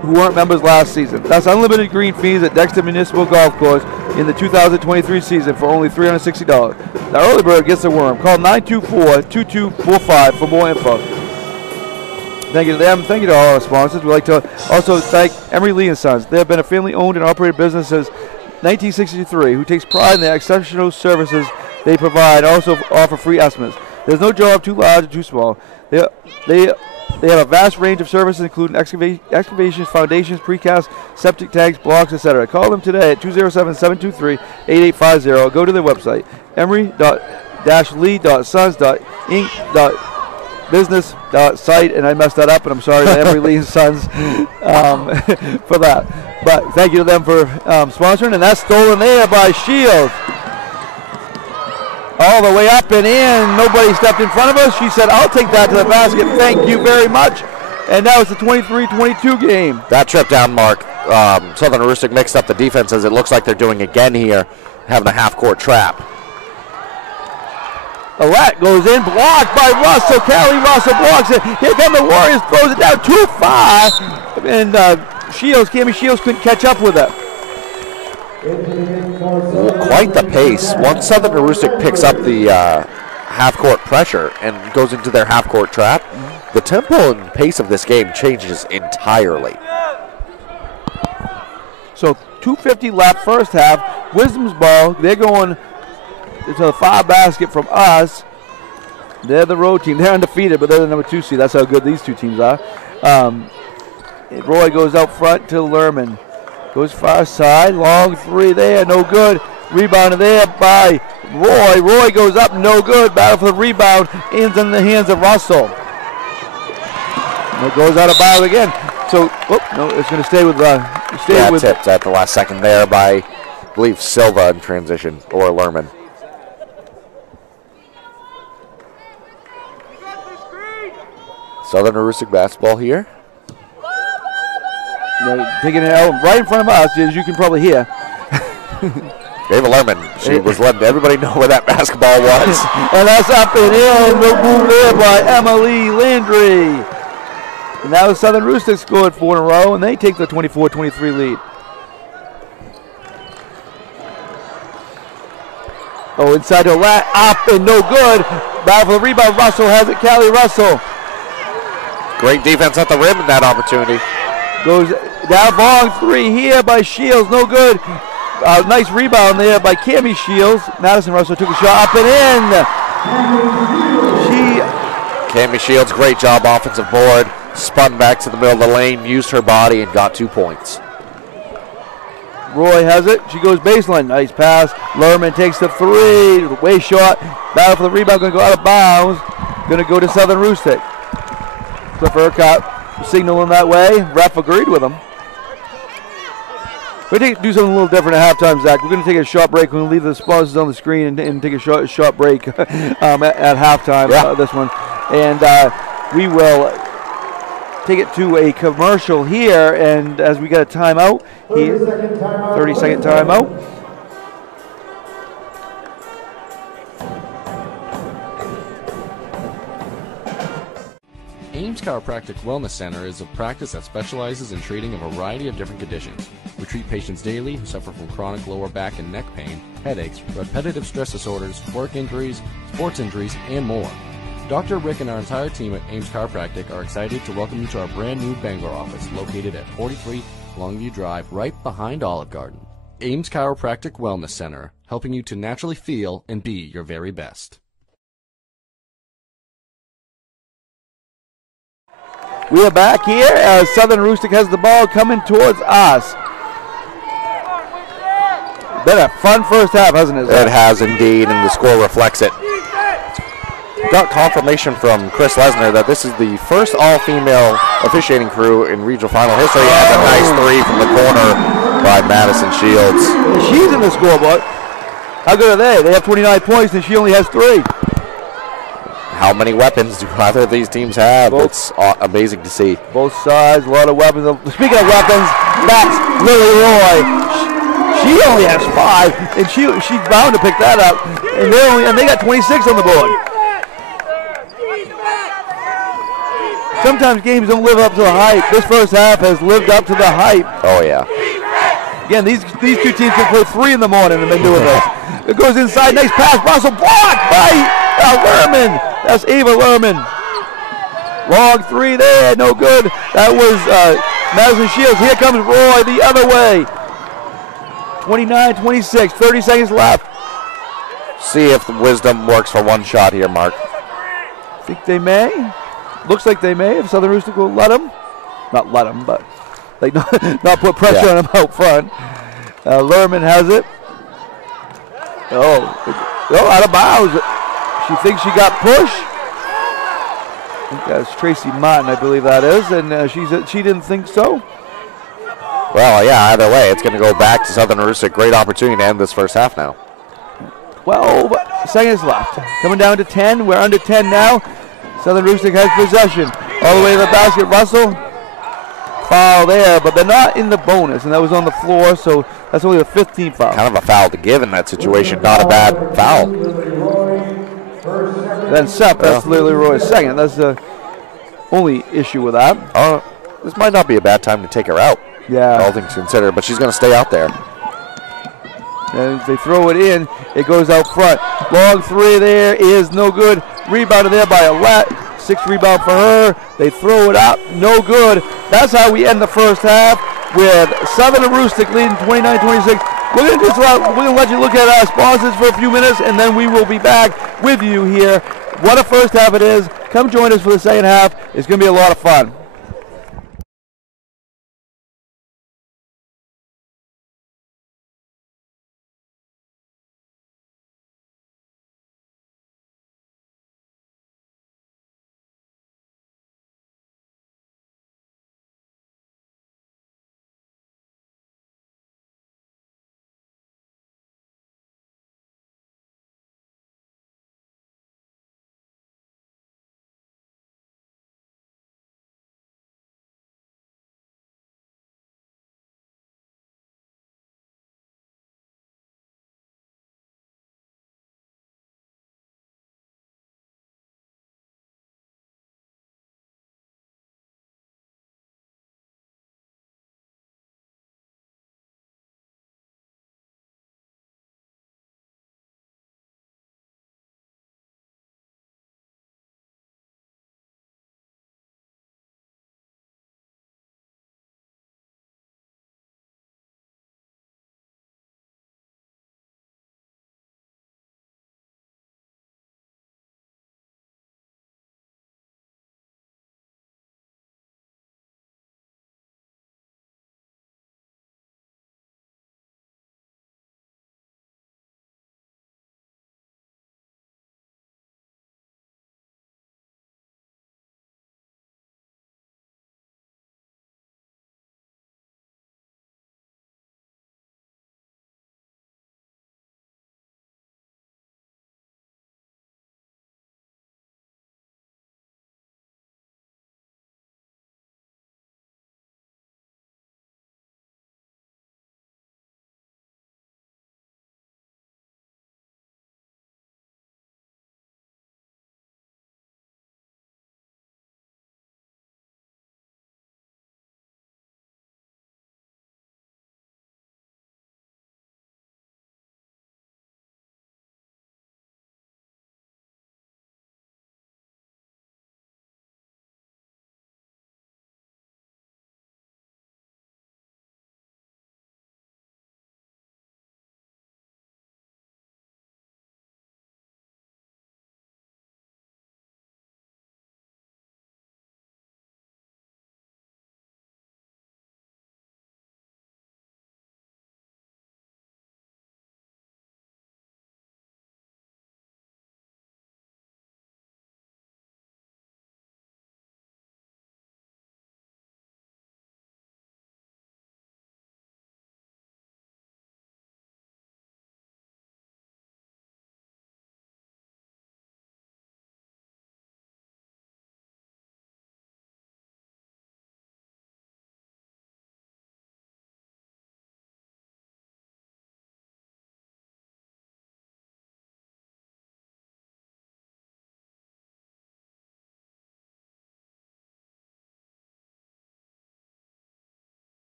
who weren't members last season. That's unlimited green fees at Dexter Municipal Golf Course in the 2023 season for only $360. The early bird gets the worm. Call 924-2245 for more info. Thank you to them. Thank you to all our sponsors. We'd like to also thank Emery Lee & Sons. They have been a family-owned and operated business since 1963 who takes pride in the exceptional services they provide and also offer free estimates. There's no job too large or too small. They have a vast range of services including excavations, foundations, precast, septic tanks, blocks, etc. Call them today at 207-723-8850. Go to their website, emery-lee.sons.inc. business site, and I messed that up, and I'm sorry to Emery Lee and Sons for that. But thank you to them for sponsoring, and that's stolen there by Shields. All the way up and in. Nobody stepped in front of us. She said, I'll take that to the basket. Thank you very much. And now it's a 23-22 game. That trip down, Mark, Southern Aroostook mixed up the defense, as it looks like they're doing again here, having a half-court trap. Alette goes in, blocked by Russell. Callie Russell blocks it. Here come the Warriors, throws it down too far. And Cammy Shields couldn't catch up with it. Well, quite the pace. Once Southern Aroostook picks up the half-court pressure and goes into their half-court trap, the tempo and pace of this game changes entirely. So 2:50 left, first half. Wisdom's ball. They're going to the far basket from us. They're the road team. They're undefeated, but they're the number 2 seed. That's how good these two teams are. Roy goes out front to Lerman. Goes far side. Long three there. No good. Rebounded there by Roy. Roy goes up. No good. Battle for the rebound. Ends in the hands of Russell. And it goes out of bounds again. So, no, it's going to stay with tipped at the last second there by, I believe, Silva in transition, or Lerman. Southern Aroostook basketball here. Taking it out right in front of us, as you can probably hear. Ava Lerman, she was letting everybody know where that basketball was. And that's up and in. No move there by Emily Landry. And now Southern Aroostook scored 4 in a row, and they take the 24-23 lead. Oh, inside to Lat, up and no good. Battle for the rebound. Russell has it. Callie Russell. Great defense at the rim in that opportunity. Goes down long three here by Shields. No good. Nice rebound there by Cammy Shields. Madison Russell took a shot up and in. Cammy Shields, great job offensive board. Spun back to the middle of the lane, used her body, and got 2 points. Roy has it. She goes baseline. Nice pass. Lerman takes the three. Way short. Battle for the rebound. Going to go out of bounds. Going to go to Southern Aroostook. Cliff Urquhart signaling that way. Ref agreed with him. We're going to do something a little different at halftime, Zach. We're going to take a short break. We're going to leave the sponsors on the screen and take a short break at halftime, this one. And we will take it to a commercial here. And as we got a timeout, 30-second timeout. Ames Chiropractic Wellness Center is a practice that specializes in treating a variety of different conditions. We treat patients daily who suffer from chronic lower back and neck pain, headaches, repetitive stress disorders, work injuries, sports injuries, and more. Dr. Rick and our entire team at Ames Chiropractic are excited to welcome you to our brand new Bangor office located at 43 Longview Drive, right behind Olive Garden. Ames Chiropractic Wellness Center, helping you to naturally feel and be your very best. We are back here as Southern Aroostook has the ball coming towards us. Been a fun first half, hasn't it? It has indeed, and the score reflects it. Got confirmation from Chris Lesnar that this is the first all-female officiating crew in regional final history. And a nice three from the corner by Madison Shields. She's in the scoreboard. How good are they? They have 29 points, and she only has 3. How many weapons do either of these teams have? It's amazing to see. Both sides, a lot of weapons. Speaking of weapons, that's Lily Roy. She only has 5, and she's bound to pick that up. And they got 26 on the board. Sometimes games don't live up to the hype. This first half has lived up to the hype. Oh yeah. Again, these two teams can play 3 in the morning and been doing this. It goes inside, nice pass, Russell blocked by Lerman. That's Ava Lerman. Long 3 there, no good. That was Madison Shields. Here comes Roy the other way. 29-26, 30 seconds left. See if the Wisdom works for one shot here, Mark. Think they may. Looks like they may if Southern Aroostook will let them. Not let them, but like not put pressure on them out front. Lerman has it. Oh, out of bounds. She thinks she got pushed. I think that's Tracy Martin, I believe that is, and she didn't think so. Well, yeah, either way, it's going to go back to Southern Aroostook. Great opportunity to end this first half now. 12 seconds left. Coming down to 10. We're under 10 now. Southern Aroostook has possession. All the way to the basket. Russell. Foul there, but they're not in the bonus, and that was on the floor, so that's only the 15th foul. Kind of a foul to give in that situation. Not a bad foul. Then Seth, that's Lily Roy's second. That's the only issue with that. This might not be a bad time to take her out. Yeah. All things considered, but she's going to stay out there. And they throw it in. It goes out front. Long three there is no good. Rebounded there by Alette. 6 rebound for her. They throw it up. No good. That's how we end the first half with Southern Aroostook leading 29-26. We're going to let you look at our sponsors for a few minutes, and then we will be back with you here. What a first half it is. Come join us for the second half. It's going to be a lot of fun.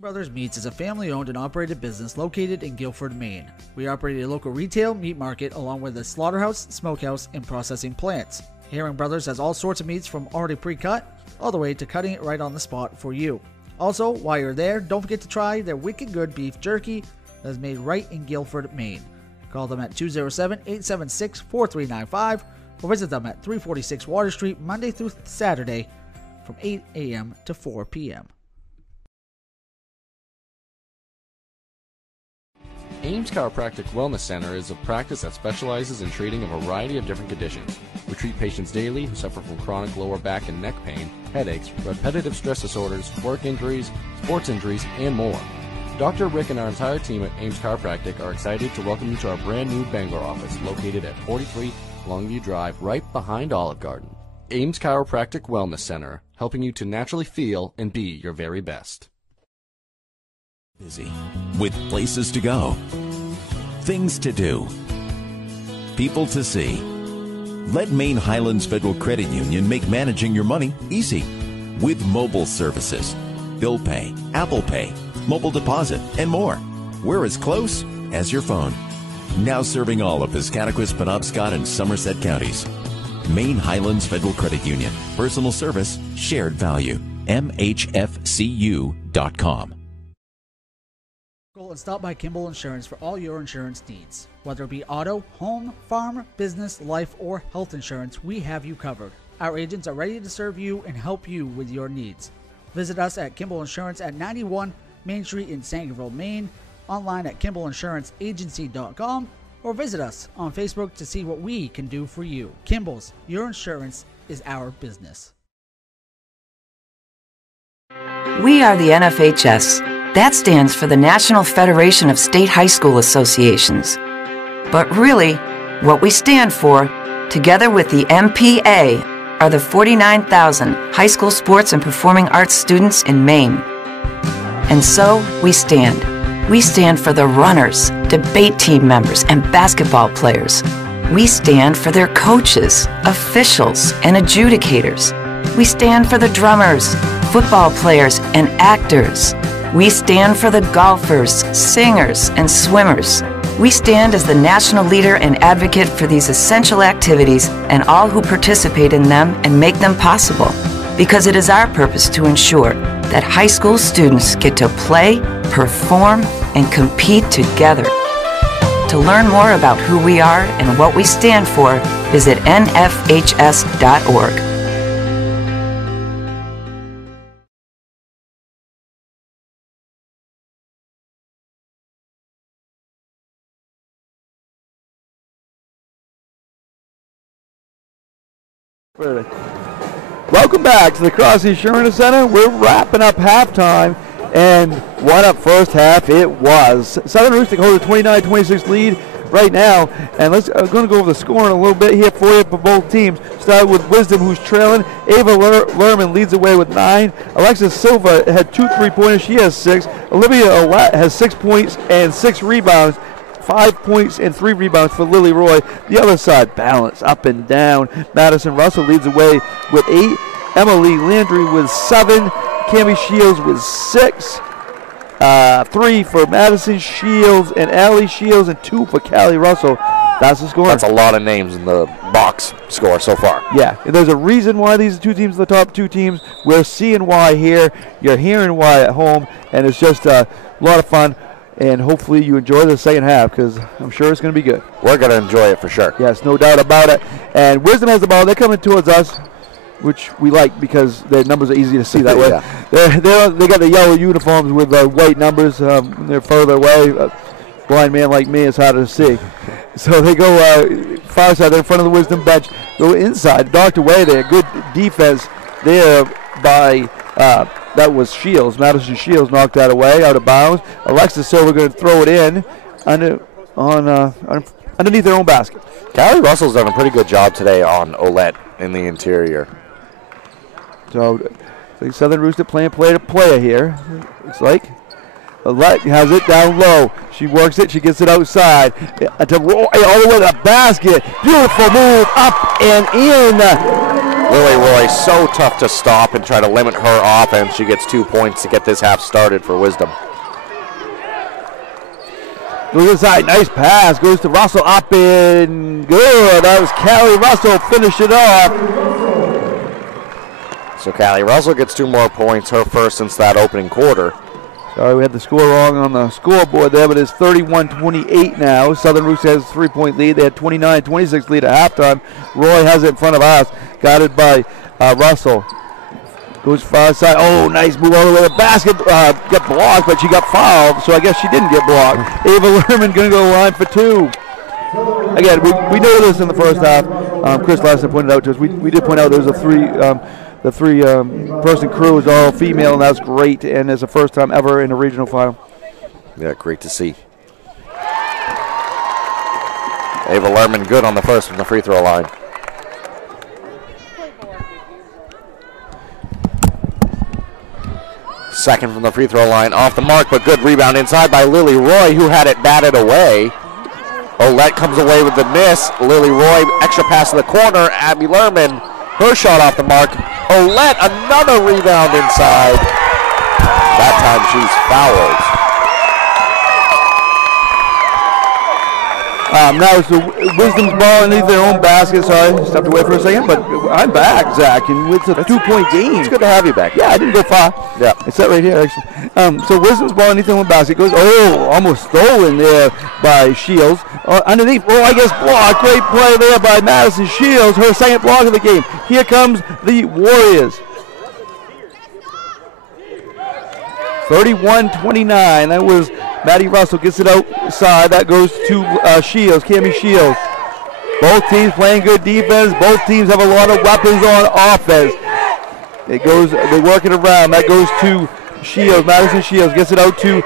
Brothers Meats is a family-owned and operated business located in Guilford, Maine. We operate a local retail meat market along with a slaughterhouse, smokehouse, and processing plants. Herring Brothers has all sorts of meats from already pre-cut all the way to cutting it right on the spot for you. Also, while you're there, don't forget to try their wicked good beef jerky that is made right in Guilford, Maine. Call them at 207-876-4395 or visit them at 346 Water Street Monday through Saturday from 8 a.m. to 4 p.m. Ames Chiropractic Wellness Center is a practice that specializes in treating a variety of different conditions. We treat patients daily who suffer from chronic lower back and neck pain, headaches, repetitive stress disorders, work injuries, sports injuries, and more. Dr. Rick and our entire team at Ames Chiropractic are excited to welcome you to our brand new Bangor office located at 43 Longview Drive right behind Olive Garden. Ames Chiropractic Wellness Center, helping you to naturally feel and be your very best. Busy with places to go, things to do, people to see. Let Maine Highlands Federal Credit Union make managing your money easy with mobile services, bill pay, Apple Pay, mobile deposit, and more. We're as close as your phone. Now serving all of Piscataquis, Penobscot, and Somerset counties. Maine Highlands Federal Credit Union. Personal service, shared value. MHFCU.com. And stop by Kimball Insurance for all your insurance needs. Whether it be auto, home, farm, business, life, or health insurance, we have you covered. Our agents are ready to serve you and help you with your needs. Visit us at Kimball Insurance at 91 Main Street in Sangerville, Maine, online at KimballInsuranceAgency.com, or visit us on Facebook to see what we can do for you. Kimball's, your insurance is our business. We are the NFHS. That stands for the National Federation of State High School Associations. But really, what we stand for, together with the MPA, are the 49,000 high school sports and performing arts students in Maine. And so, we stand. We stand for the runners, debate team members, and basketball players. We stand for their coaches, officials, and adjudicators. We stand for the drummers, football players, and actors. We stand for the golfers, singers, and swimmers. We stand as the national leader and advocate for these essential activities and all who participate in them and make them possible. Because it is our purpose to ensure that high school students get to play, perform, and compete together. To learn more about who we are and what we stand for, visit nfhs.org. Welcome back to the Cross Insurance Center. We're wrapping up halftime, and what a first half it was. Southern Aroostook holds a 29-26 lead right now, and I'm going to go over the scoring a little bit here for you for both teams. Start with Wisdom, who's trailing. Ava Lerman leads the way with 9. Alexis Silva had 2 3-pointers. She has 6. Olivia Owat has 6 points and 6 rebounds. 5 points and 3 rebounds for Lily Roy. The other side, balance up and down. Madison Russell leads the way with 8. Emily Landry with 7. Cammie Shields with 6. 3 for Madison Shields and Allie Shields, and 2 for Callie Russell. That's the score. That's a lot of names in the box score so far. Yeah, and there's a reason why these two teams are the top 2 teams. We're seeing why here. You're hearing why at home, and it's just a lot of fun. And hopefully you enjoy the second half, because I'm sure it's going to be good. We're going to enjoy it for sure. Yes, no doubt about it. And Wisdom has the ball. They're coming towards us, which we like because their numbers are easy to see that way. Yeah. They got the yellow uniforms with white numbers. They're further away. Blind man like me is harder to see. So they go far side. They're in front of the Wisdom bench. Go inside. Dr. Way there. Good defense there by... that was Shields. Madison Shields knocked that away, out of bounds. Alexis Silva going to throw it in underneath their own basket. Callie Russell's done a pretty good job today on Olette in the interior. So I think Southern Aroostook playing player here. Looks like Olette has it down low. She works it. She gets it outside to roll all the way to the basket. Beautiful move up and in. Lily Roy, so tough to stop and try to limit her offense. She gets 2 points to get this half started for Wisdom. Goes inside, nice pass, goes to Russell, up and good. That was Callie Russell, finish it off. So Callie Russell gets 2 more points, her first since that opening quarter. Sorry, we had the score wrong on the scoreboard there, but it's 31-28 now. Southern Aroostook has a 3-point lead. They had 29-26 lead at halftime. Roy has it in front of us, guided by Russell. Goes far side. Oh, nice move all the way to the basket. Got blocked, but she got fouled, so I guess she didn't get blocked. Ava Lerman going to go line for 2. Again, we knew this in the first half. Chris Larson pointed out to us. We did point out there was the three person crew is all female, and that's great, and it's the first time ever in a regional final. Yeah, great to see. Ava Lerman good on the first from the free throw line. Second from the free throw line, off the mark, but good rebound inside by Lily Roy, who had it batted away. Olette comes away with the miss. Lily Roy, extra pass to the corner. Abby Lerman, her shot off the mark. Olette, another rebound inside. That time she's fouled. Now it's the Wisdom's ball underneath their own basket. Sorry, stepped away for a second, but I'm back, Zach, and it's a 2-point game. It's good to have you back. Yeah, I didn't go far. Yeah. It's that right here, actually. So Wisdom's ball underneath their own basket goes, almost stolen there by Shields. Underneath, I guess blocked. Great play there by Madison Shields, her second block of the game. Here comes the Warriors. 31-29. That was Maddie Russell gets it outside. That goes to Shields, Cammie Shields. Both teams playing good defense. Both teams have a lot of weapons on offense. They work it around. That goes to Shields. Madison Shields gets it out to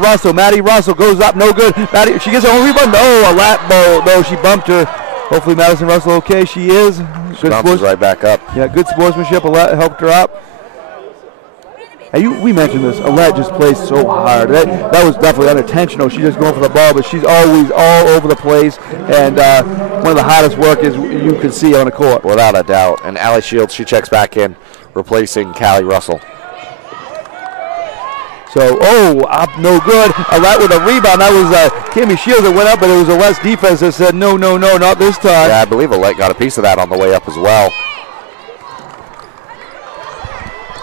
Russell. Maddie Russell goes up, no good. She gets her own rebound. No, a lap ball. No, she bumped her. Hopefully Madison Russell okay. She is. She bounces right back up. Yeah, good sportsmanship. Alette helped her up. We mentioned this. Alette just plays so hard. That was definitely unintentional. She's just going for the ball, but she's always all over the place. And one of the hardest workers you can see on the court. Without a doubt. And Allie Shields, she checks back in, replacing Callie Russell. So, up, no good. Alette with a rebound. That was Cammie Shields that went up, but it was Alette's defense that said, no, not this time. Yeah, I believe Alette got a piece of that on the way up as well.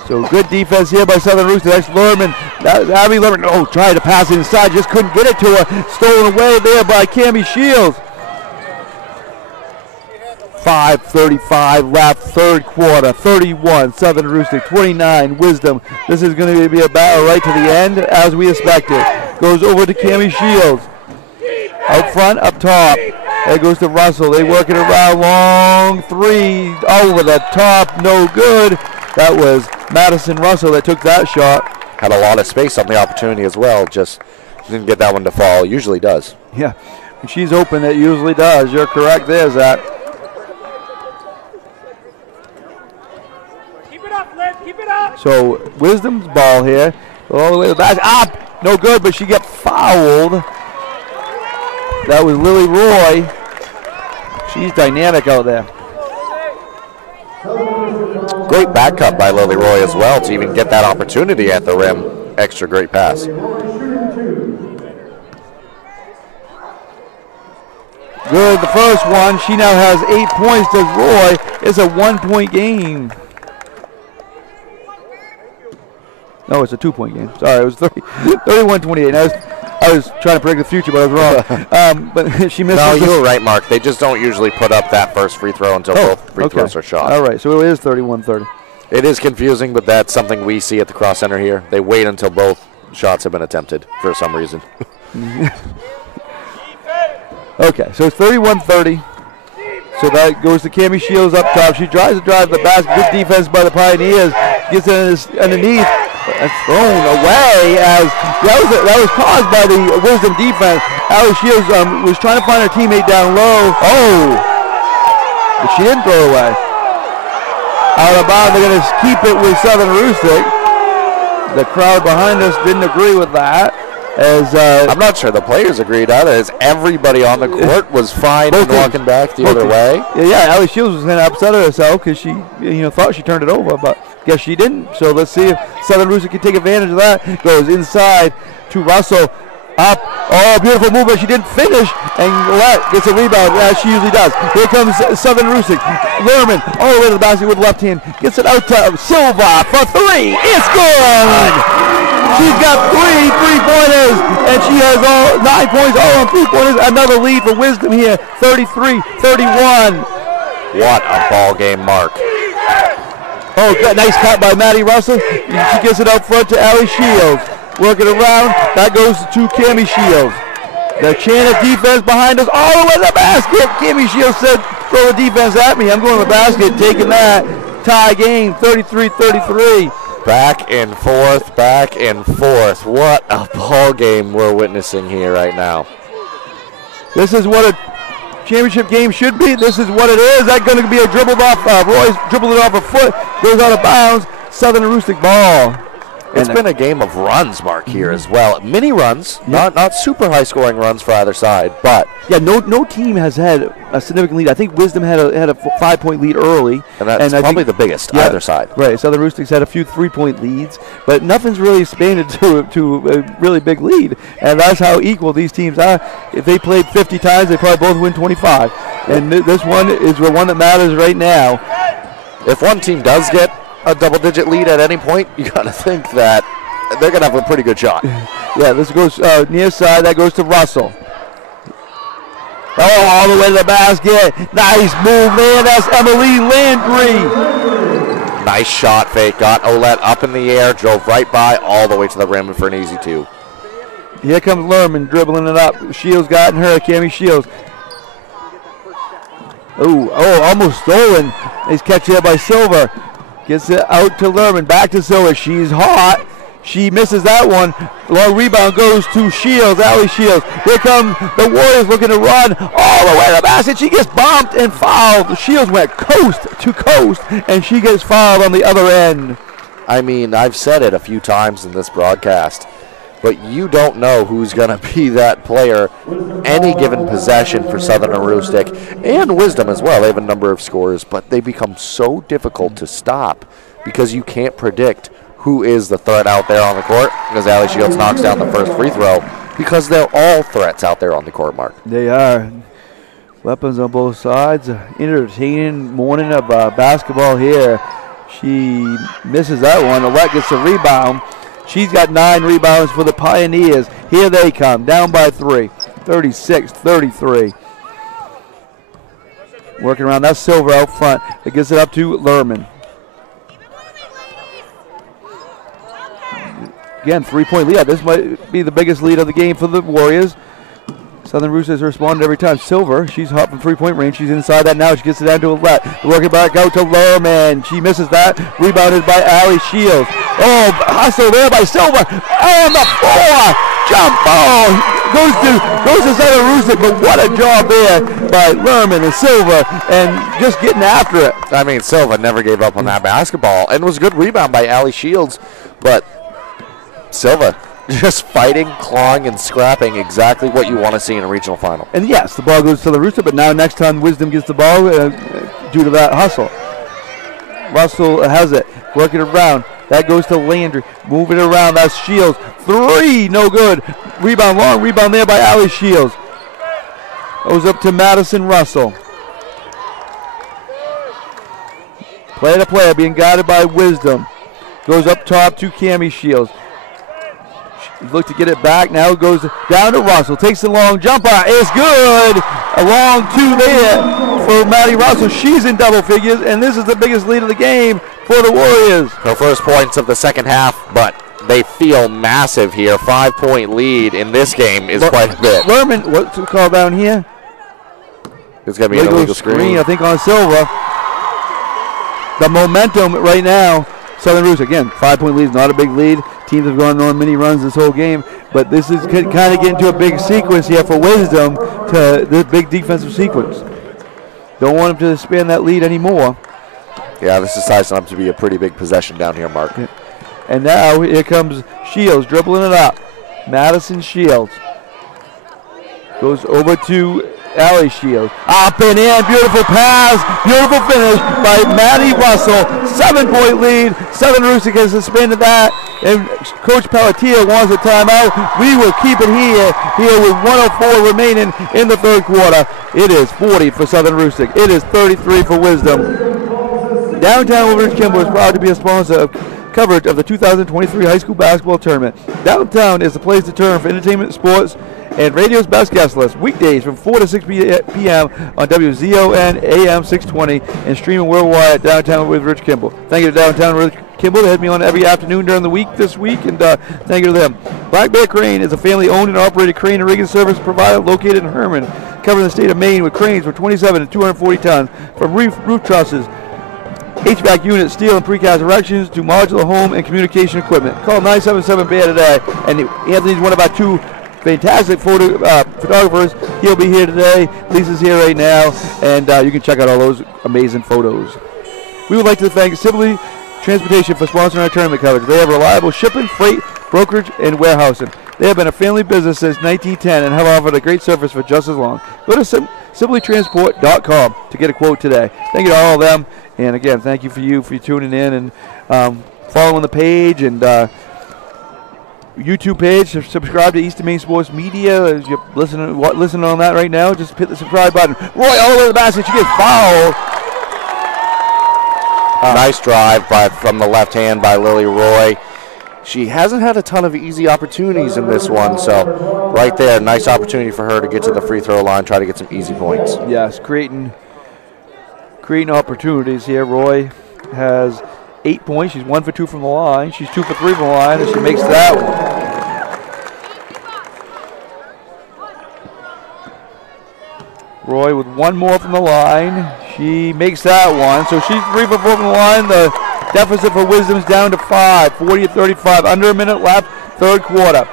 So good defense here by Southern Aroostook. That's Lerman. Abby Lerman, tried to pass it inside, just couldn't get it to her. Stolen away there by Cammie Shields. 5:35 left, third quarter. 31, Southern Aroostook, 29, Wisdom. This is going to be a battle right to the end, as we expected. Goes over to Cammie Shields. Out front, up top. There goes to Russell. They work it around, long three, over the top, no good. That was Madison Russell that took that shot. Had a lot of space on the opportunity as well, just didn't get that one to fall. Usually does. Yeah, when she's open, it usually does. You're correct there, Zach. Keep it up, Liz, keep it up. So Wisdom's ball here, all the way to the back, up, no good, but she got fouled. That was Lily Roy. She's dynamic out there. Great back cut by Lily Roy as well to even get that opportunity at the rim. Extra great pass. Good, the first one. She now has 8 points. Does Roy? It's a 1-point game. No, it's a 2-point game. Sorry, it was 31-28. I was trying to predict the future, but I was wrong. But she missed. No, you were right, Mark. They just don't usually put up that first free throw until both free throws are shot. All right, so it is 31-30. It is confusing, but that's something we see at the cross center here. They wait until both shots have been attempted for some reason. Okay, so it's 31-30. So that goes to Cammie Shields up top. She tries to drive the basket. Good defense by the Pioneers. Gets it underneath. That's thrown away as that was caused by the Wisdom defense. Allie Shields was trying to find her teammate down low. But she didn't throw it away. Out of bounds, they're going to keep it with Southern Aroostook. The crowd behind us didn't agree with that. I'm not sure the players agreed either, as everybody on the court was fine and walking back the other way. Yeah, Allie Shields was kind of upset at herself because she thought she turned it over, but guess she didn't. So let's see if Southern Aroostook can take advantage of that. Goes inside to Russell. Up. Oh, beautiful move, but she didn't finish. And gets a rebound, as she usually does. Here comes Southern Aroostook. Lerman all the way to the basket with the left hand. Gets it out to Silva for three. It's good! She's got 3 3-pointers, and she has all 9 points, all on 3-pointers. Another lead for Wisdom here, 33-31. What a ball game, Mark. Oh, good. Nice cut by Maddie Russell. She gets it up front to Allie Shields. Working around, that goes to Cammie Shields. The chain of defense behind us, all the way to the basket. Cammie Shields said, throw the defense at me. I'm going to the basket, taking that. Tie game, 33-33. Back and forth, back and forth. What a ball game we're witnessing here right now. This is what a championship game should be. This is what it is. That's going to be a dribbled off. Roy's dribbled it off a foot, goes out of bounds. Southern Aroostook ball. It's been a game of runs, Mark, here as well. Mini runs, not super high-scoring runs for either side, but yeah, no team has had a significant lead. I think Wisdom had a 5-point lead early, and that's probably the biggest either side. Right. Southern Aroostook's had a few 3-point leads, but nothing's really expanded to a really big lead, and that's how equal these teams are. If they played 50 times, they probably both win 25, and this one is the one that matters right now. If one team does get a double-digit lead at any point, you got to think that they're going to have a pretty good shot. Yeah, this goes near side. That goes to Russell. Oh, all the way to the basket. Nice move, man. That's Emily Landry. Nice shot fake. Got Olette up in the air, drove right by, all the way to the rim for an easy 2. Here comes Lerman dribbling it up. Shields got in her. Cammie Shields. Oh, almost stolen. Nice catch there by Silver. Gets it out to Lerman, back to Silver. She's hot. She misses that one. Long rebound goes to Shields, Allie Shields. Here come the Warriors looking to run all the way to the basket. She gets bumped and fouled. Shields went coast to coast, and she gets fouled on the other end. I mean, I've said it a few times in this broadcast, but you don't know who's going to be that player any given possession for Southern Aroostook and Wisdom as well. They have a number of scorers, but they become so difficult to stop because you can't predict who is the threat out there on the court, because Allie Shields knocks down the first free throw, because they're all threats out there on the court, Mark. They are. Weapons on both sides. Entertaining morning of basketball here. She misses that one. Olette gets the rebound. She's got 9 rebounds for the Pioneers. Here they come, down by 3, 36-33. Working around, that's Silver out front. It gets it up to Lerman. Again, 3-point lead. This might be the biggest lead of the game for the Warriors. Southern Roosters responded every time. Silver, she's hot from 3-point range. She's inside that now. She gets it down to Olette. Working back out to Lerman. She misses that. Rebounded by Allie Shields. Oh, hustle there by Silver. On the floor. Jump ball. Goes to Southern Aroostook, but what a job there by Lerman and Silver, and just getting after it. I mean, Silva never gave up on that basketball, and it was a good rebound by Allie Shields, but Silva just fighting, clawing, and scrapping, exactly what you want to see in a regional final. And yes, the ball goes to the Rooster, but now next time Wisdom gets the ball due to that hustle. Russell has it, working around. That goes to Landry. Moving around, that's Shields. 3, no good. Rebound, long rebound there by Allie Shields. Goes up to Madison Russell. Player to player, being guided by Wisdom. Goes up top to Cammie Shields. Look to get it back. Now it goes down to Russell. Takes the long jumper. It's good. A long 2 there for Maddie Russell. She's in double figures, and this is the biggest lead of the game for the Warriors. Her first points of the second half, but they feel massive here. 5-point lead in this game is quite a bit. Lerman, what's the call down here? It's going to be an illegal screen. I think on Silva. The momentum right now, Southern Roots, again, 5-point lead is not a big lead. Teams have gone on mini runs this whole game, but this is kind of getting into a big sequence here for Wisdom, to the big defensive sequence. Don't want them to span that lead anymore. Yeah, this is sizing up to be a pretty big possession down here, Mark. And now here comes Shields dribbling it up. Madison Shields. Goes over to Allie Shields. Up and in. Beautiful pass. Beautiful finish by Maddie Russell. 7-point lead. Southern Aroostook has suspended that. And Coach Pelletier wants a timeout. We will keep it here with 1:04 remaining in the third quarter. It is 40 for Southern Aroostook. It is 33 for Wisdom. Downtown Rich Kimball is proud to be a sponsor of coverage of the 2023 high school basketball tournament. Downtown is the place to turn for entertainment, sports, and radio's best guest list. Weekdays from 4 to 6 p.m. on WZON AM 620 and streaming worldwide at Downtown with Rich Kimball. Thank you to Downtown Rich Kimball. They had me on every afternoon during the week this week, and thank you to them. Black Bear Crane is a family-owned and operated crane and rigging service provider located in Herman, covering the state of Maine with cranes for 27 and 240 tons, from roof trusses, HVAC units, steel and precast erections to modular home and communication equipment. Call 977-BEAR today. And Anthony's one of our two fantastic photographers. He'll be here today. Lisa's here right now, and you can check out all those amazing photos. We would like to thank Sibley Transportation for sponsoring our tournament coverage. They have reliable shipping, freight, brokerage, and warehousing. They have been a family business since 1910 and have offered a great service for just as long. Go to SibleyTransport.com to get a quote today. Thank you to all of them. And again, thank you for tuning in and following the page and YouTube page. Subscribe to Eastern Maine Sports Media. As you're listening on that right now, just hit the subscribe button. Roy all the way to the basket. She gets fouled. Nice drive from the left hand by Lily Roy. She hasn't had a ton of easy opportunities in this one, so right there, nice opportunity for her to get to the free throw line, try to get some easy points. Yes, creating opportunities here. Roy has 8 points. She's 1 for 2 from the line. She's 2 for 3 from the line, and she makes that one. Roy with 1 more from the line. She makes that one. So she's 3 for 4 from the line. The deficit for Wisdom's down to 5, 40-35. Under a minute left, third quarter.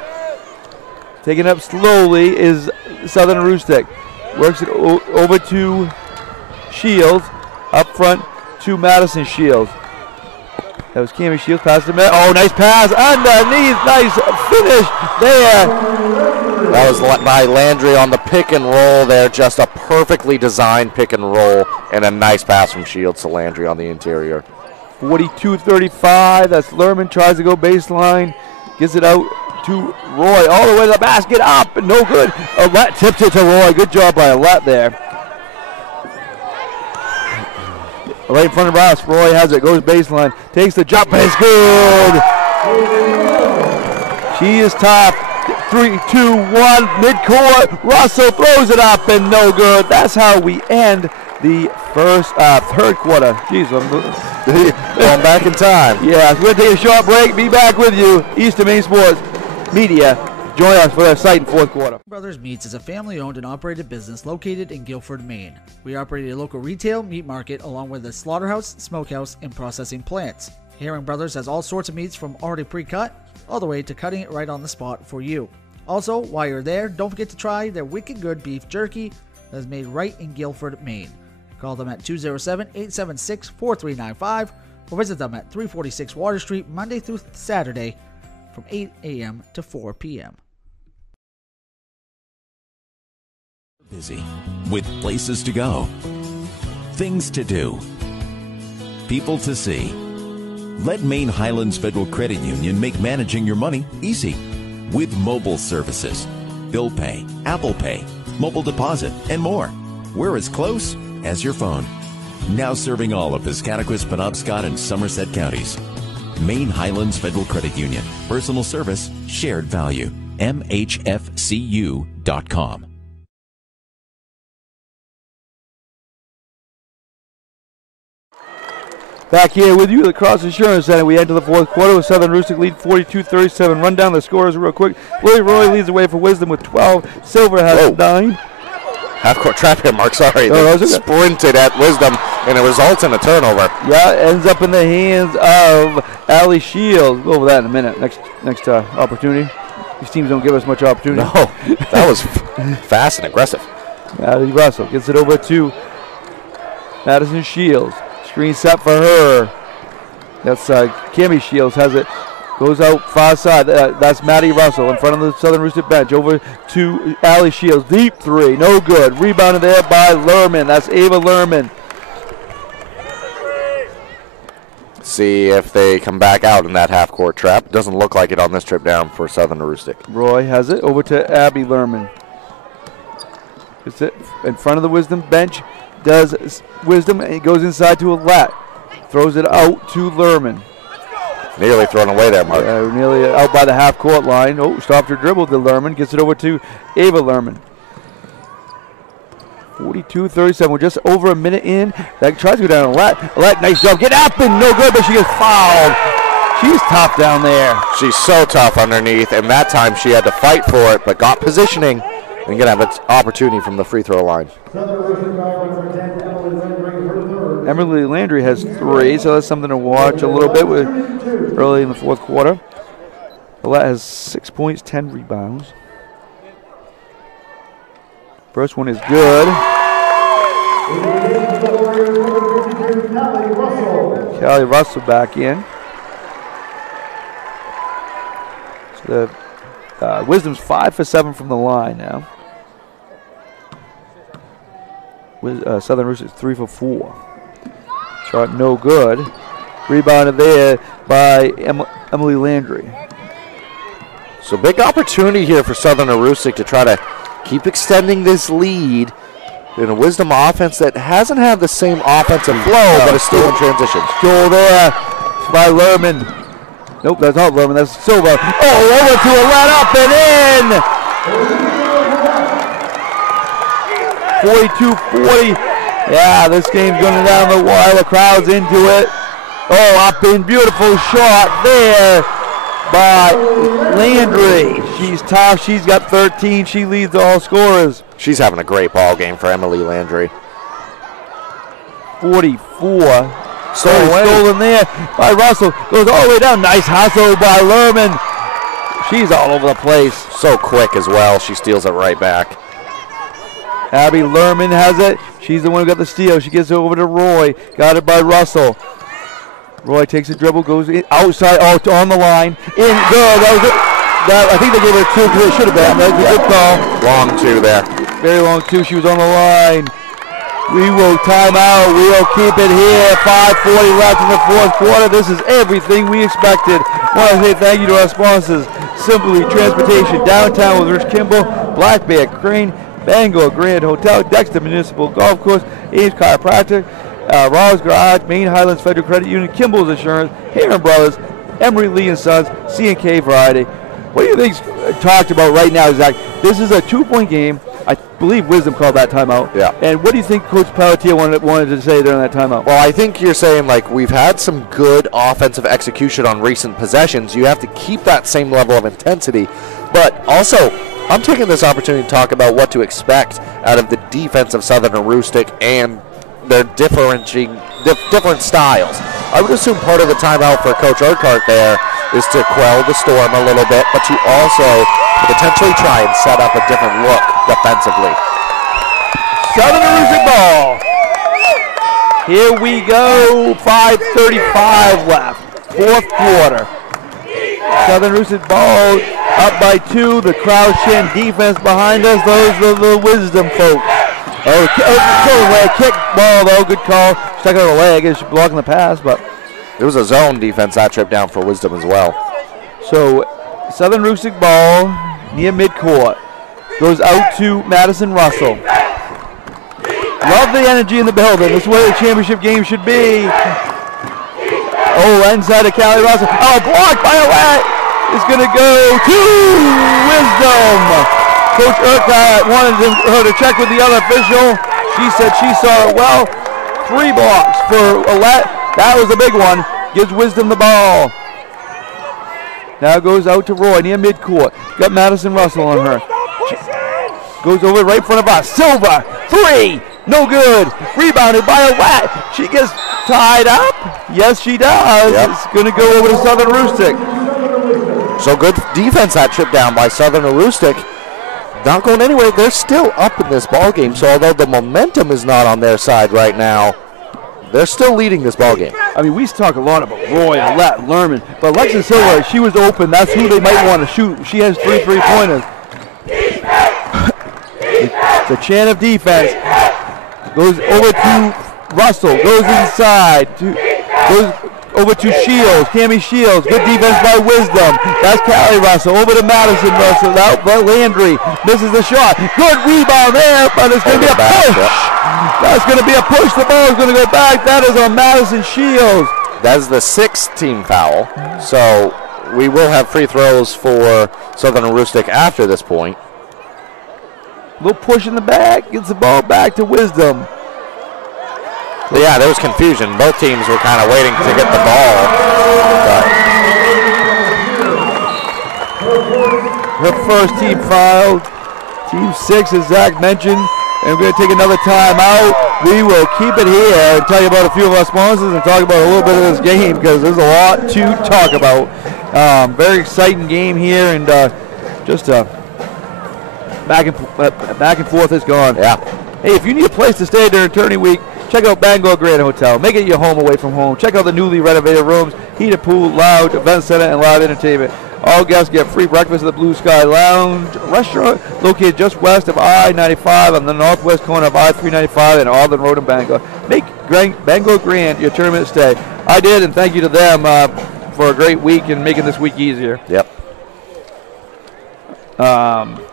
Taking up slowly is Southern Aroostook. Works it over to Shields. Up front to Madison Shields. That was Cami Shields. Pass to Matt. Oh, nice pass underneath. Nice finish there. That was by Landry on the pick and roll there. Just a perfectly designed pick and roll and a nice pass from Shields to Landry on the interior. 42-35. That's Lerman. Tries to go baseline. Gets it out to Roy. All the way to the basket. Up and no good. Alette tipped it to Roy. Good job by Alette there. Right in front of us, Roy has it, goes baseline, takes the jump, and it's good. She is top. 3, 2, 1, midcourt. Russell throws it up and no good. That's how we end the third quarter. Jeez, I'm going back in time. Yeah, we're going to take a short break. Be back with you, Eastern Maine Sports Media. Join us for their site in fourth quarter. Brothers Meats is a family-owned and operated business located in Guilford, Maine. We operate a local retail meat market along with a slaughterhouse, smokehouse, and processing plants. Herring Brothers has all sorts of meats from already pre-cut all the way to cutting it right on the spot for you. Also, while you're there, don't forget to try their wicked good beef jerky that is made right in Guilford, Maine. Call them at 207-876-4395 or visit them at 346 Water Street Monday through Saturday from 8 a.m. to 4 p.m. Busy with places to go, things to do, people to see. Let Maine Highlands Federal Credit Union make managing your money easy with mobile services, bill pay, Apple Pay, mobile deposit, and more. We're as close as your phone. Now serving all of Piscataquis, Penobscot, and Somerset counties. Maine Highlands Federal Credit Union. Personal service, shared value. MHFCU.com. Back here with you, the Cross Insurance Center. We enter the fourth quarter with Southern Aroostook lead 42-37. Run down the scores real quick. Lily Roy leads the way for Wisdom with 12. Silver has 9. Half-court trap here, Mark. Sorry. They sprinted at Wisdom, and it results in a turnover. Yeah, it ends up in the hands of Allie Shields. We'll go over that in a minute. Next opportunity. These teams don't give us much opportunity. No, that was fast and aggressive. Maddie Russell gets it over to Madison Shields. Screen set for her. That's Cami Shields has it. Goes out far side. That's Maddie Russell in front of the Southern Aroostook bench. Over to Allie Shields. Deep three. No good. Rebounded there by Lerman. That's Ava Lerman. See if they come back out in that half-court trap. Doesn't look like it on this trip down for Southern Aroostook. Roy has it over to Abby Lerman. It's it in front of the Wisdom bench. Does Wisdom, and he goes inside to Alette. Throws it out to Lerman. Nearly thrown away there, Mark. Nearly out by the half-court line. Oh, stopped her dribble to Lerman. Gets it over to Ava Lerman. 42-37. We're just over a minute in. That tries to go down. Alette, nice job. Get up and no good, but she gets fouled. She's tough down there. She's so tough underneath, and that time she had to fight for it, but got positioning and going to have an opportunity from the free throw line. Emily Landry has 3, so that's something to watch a little bit with early in the fourth quarter. Alette has 6 points, 10 rebounds. First one is good. Callie Russell back in. So the Wisdom's 5 for 7 from the line now. Southern Aroostook 3 for 4. Shot no good. Rebounded there by Emily Landry. So big opportunity here for Southern Aroostook to try to keep extending this lead in a Wisdom offense that hasn't had the same offensive flow, but is still in transition. Still there by Lerman. Nope, that's not Lerman, that's Silva. Oh, over to a let up and in! 42-40. Yeah, this game's going down the wire. The crowd's into it. Oh, up in, beautiful shot there by Landry. She's tough.'s got 13. She leads all scorers. She's having a great ball game for Emily Landry. 44. Stolen there by Russell. Goes all the way down. Nice hustle by Lerman. She's all over the place. So quick as well. She steals it right back. Abby Lerman has it. She's the one who got the steal. She gets it over to Roy. Got it by Russell. Roy takes a dribble, goes in, outside, on the line. In, good. I think they gave it a 2 because it should have been. That's a good call. Long 2 there. Very long 2. She was on the line. We will time out. We will keep it here. 5:40 left in the fourth quarter. This is everything we expected. I want to say thank you to our sponsors. Simply Transportation, Downtown with Rich Kimball, Black Bear Crane, Bangor Grand Hotel, Dexter Municipal Golf Course, Ames Chiropractic, Rawls Garage, Maine Highlands Federal Credit Union, Kimball's Insurance, Heron Brothers, Emery Lee and Sons, C&K Variety. What do you think's talked about right now, Zach? This is a 2-point game. I believe Wisdom called that timeout. Yeah. And what do you think Coach Pelletier wanted to say during that timeout? Well, I think you're saying, like, we've had some good offensive execution on recent possessions. You have to keep that same level of intensity. But also, I'm taking this opportunity to talk about what to expect out of the defense of Southern Aroostook and their different styles. I would assume part of the timeout for Coach Urquhart there is to quell the storm a little bit, but to also potentially try and set up a different look defensively. Southern Aroostook ball. Here we go. 5:35 left. Fourth quarter. Southern Aroostook ball up by 2. The crowd chanting defense behind us. Those are the Wisdom folks. Kick ball though. Good call. Stuck out of the leg. She's blocking the pass, but it was a zone defense that trip down for Wisdom as well. So Southern Aroostook ball near midcourt. Goes out to Madison Russell. Love the energy in the building. This is where the championship game should be. Oh, inside of Callie Russell. Oh, blocked by Alette. It's going to go to Wisdom. Coach Urquhart wanted her to check with the other official. She said she saw it well. 3 blocks for Alette. That was a big one. Gives Wisdom the ball. Now goes out to Roy near midcourt. Got Madison Russell on her. Goes over right in front of us. Silva, 3, no good. Rebounded by Alette. She gets tied up. Yes, she does. Yep. It's going to go over to Southern Aroostook. So good defense that trip down by Southern Aroostook. Not going anywhere. They're still up in this ball game. So although the momentum is not on their side right now, they're still leading this ball game. I mean, we talk a lot about Roy, Alette, Lerman, but Alexis Silva, she was open. That's who they might want to shoot. She has 3 3-pointers. The chant of defense goes over to Russell, goes inside, goes over to Shields, Cammie Shields. Good defense by Wisdom. That's Callie Russell. Over to Madison Russell. Out by Landry. Misses the shot. Good rebound there, but it's going to be a push. That's going to be a push. The ball is going to go back. That is on Madison Shields. That is the 6th team foul. So we will have free throws for Southern Aroostook after this point. Little push in the back. Gets the ball back to Wisdom. But yeah, there was confusion. Both teams were kind of waiting to get the ball. Her first team fouled. Team 6, as Zach mentioned. And we're going to take another timeout. We will keep it here and tell you about a few of our sponsors and talk about a little bit of this game because there's a lot to talk about. Very exciting game here, and just back and forth is gone. Yeah. Hey, if you need a place to stay during tourney week, check out Bangor Grand Hotel. Make it your home away from home. Check out the newly renovated rooms, heated pool, lounge, event center, and live entertainment. All guests get free breakfast at the Blue Sky Lounge restaurant, located just west of I-95 on the northwest corner of I-395 and Alden Road in Bangor. Make Bangor Grand your tournament stay. I did, and thank you to them for a great week and making this week easier. Yep.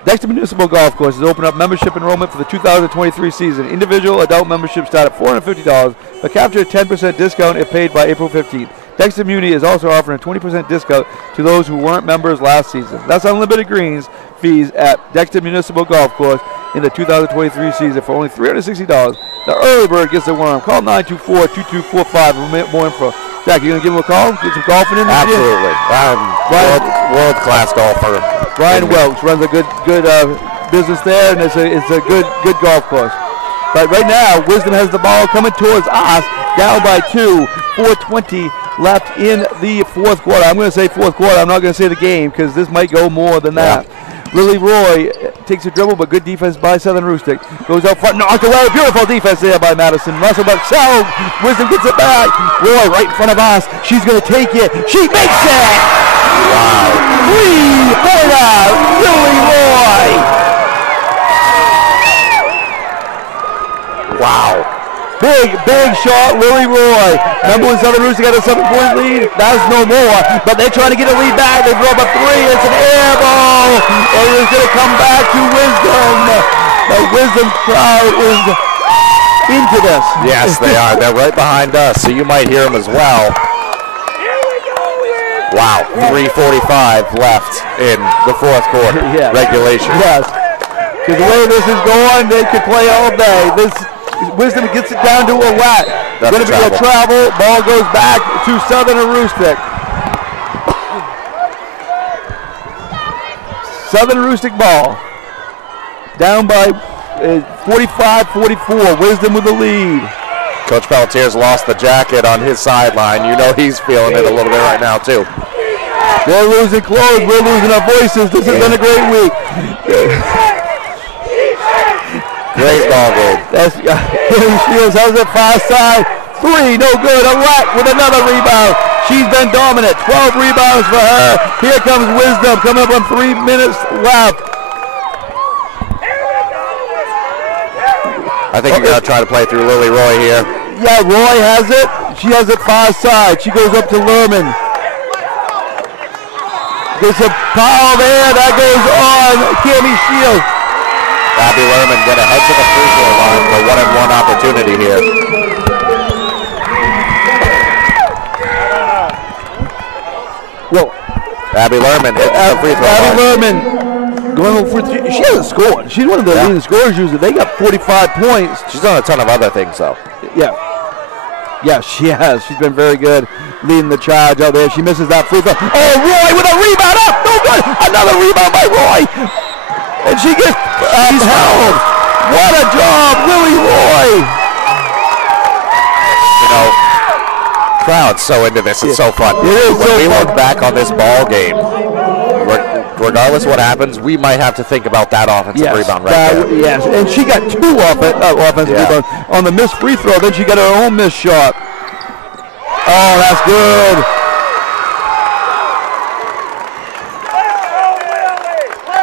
Dexter Municipal Golf Course has opened up membership enrollment for the 2023 season. Individual adult memberships start at $450, but capture a 10% discount if paid by April 15th. Dexter Muni is also offering a 20% discount to those who weren't members last season. That's unlimited greens fees at Dexter Municipal Golf Course in the 2023 season for only $360. The early bird gets the worm. Call 924-2245 for more info. Zach, you going to give him a call? Get some golfing in? Absolutely. World-class golfer. Ryan Welch runs a good business there, and it's a good golf course. But right now, Wisdom has the ball coming towards us, down by 2, 4:20 left in the fourth quarter. I'm going to say fourth quarter. I'm not going to say the game because this might go more than that. Lily Roy takes a dribble, but good defense by Southern Aroostook. Goes out front, knocked away. Beautiful defense there by Madison. Russell, but South. Wisdom gets it back. Roy right in front of us. She's going to take it. She makes it! Wow. 3-pointer, Lily Roy. Wow. Big shot, Lily Roy. Remember when Southern Aroostook got a 7-point lead? That's no more, but they're trying to get a lead back. They throw up a 3. It's an air ball. And it's going to come back to Wisdom. The Wisdom crowd is into this. Yes, they are. They're right behind us, so you might hear them as well. Wow, 3:45 left in the fourth quarter. Yes. Regulation. Yes. Because the way this is going, they could play all day. Wisdom gets it down to a whack. It's going to be a travel. Ball goes back to Southern Aroostook. Southern Aroostook ball. Down by 45-44. Wisdom with the lead. Coach Pelletier's lost the jacket on his sideline. You know he's feeling it a little bit right now, too. They're losing clothes. We're losing our voices. This has been a great week. Great ball game. Shields has it far side. 3, no good. Alette with another rebound. She's been dominant. 12 rebounds for her. Here comes Wisdom coming up on 3 minutes left. I think you're going to try to play through Lily Roy here. Yeah, Roy has it. She has it far side. She goes up to Lerman. There's a foul there. That goes on Cammie Shields. Abby Lerman get ahead to the free throw line for 1-on-1 opportunity here. Whoa. Abby Lerman hit the free throw line. Abby Lerman going for she hasn't scored. She's one of the leading scorers usually. They got 45 points. She's done a ton of other things though. Yeah. Yeah, she has. She's been very good leading the charge out there. She misses that free throw. Oh, Roy with a rebound up. No good. Another rebound by Roy. And she gets held. What a job, Lily Roy. You know, crowd's so into this. It's so fun. It is when we look back on this ball game, regardless of what happens, we might have to think about that offensive rebound right there. Yes, and she got 2 offensive rebounds on the missed free throw. Then she got her own missed shot. Oh, that's good.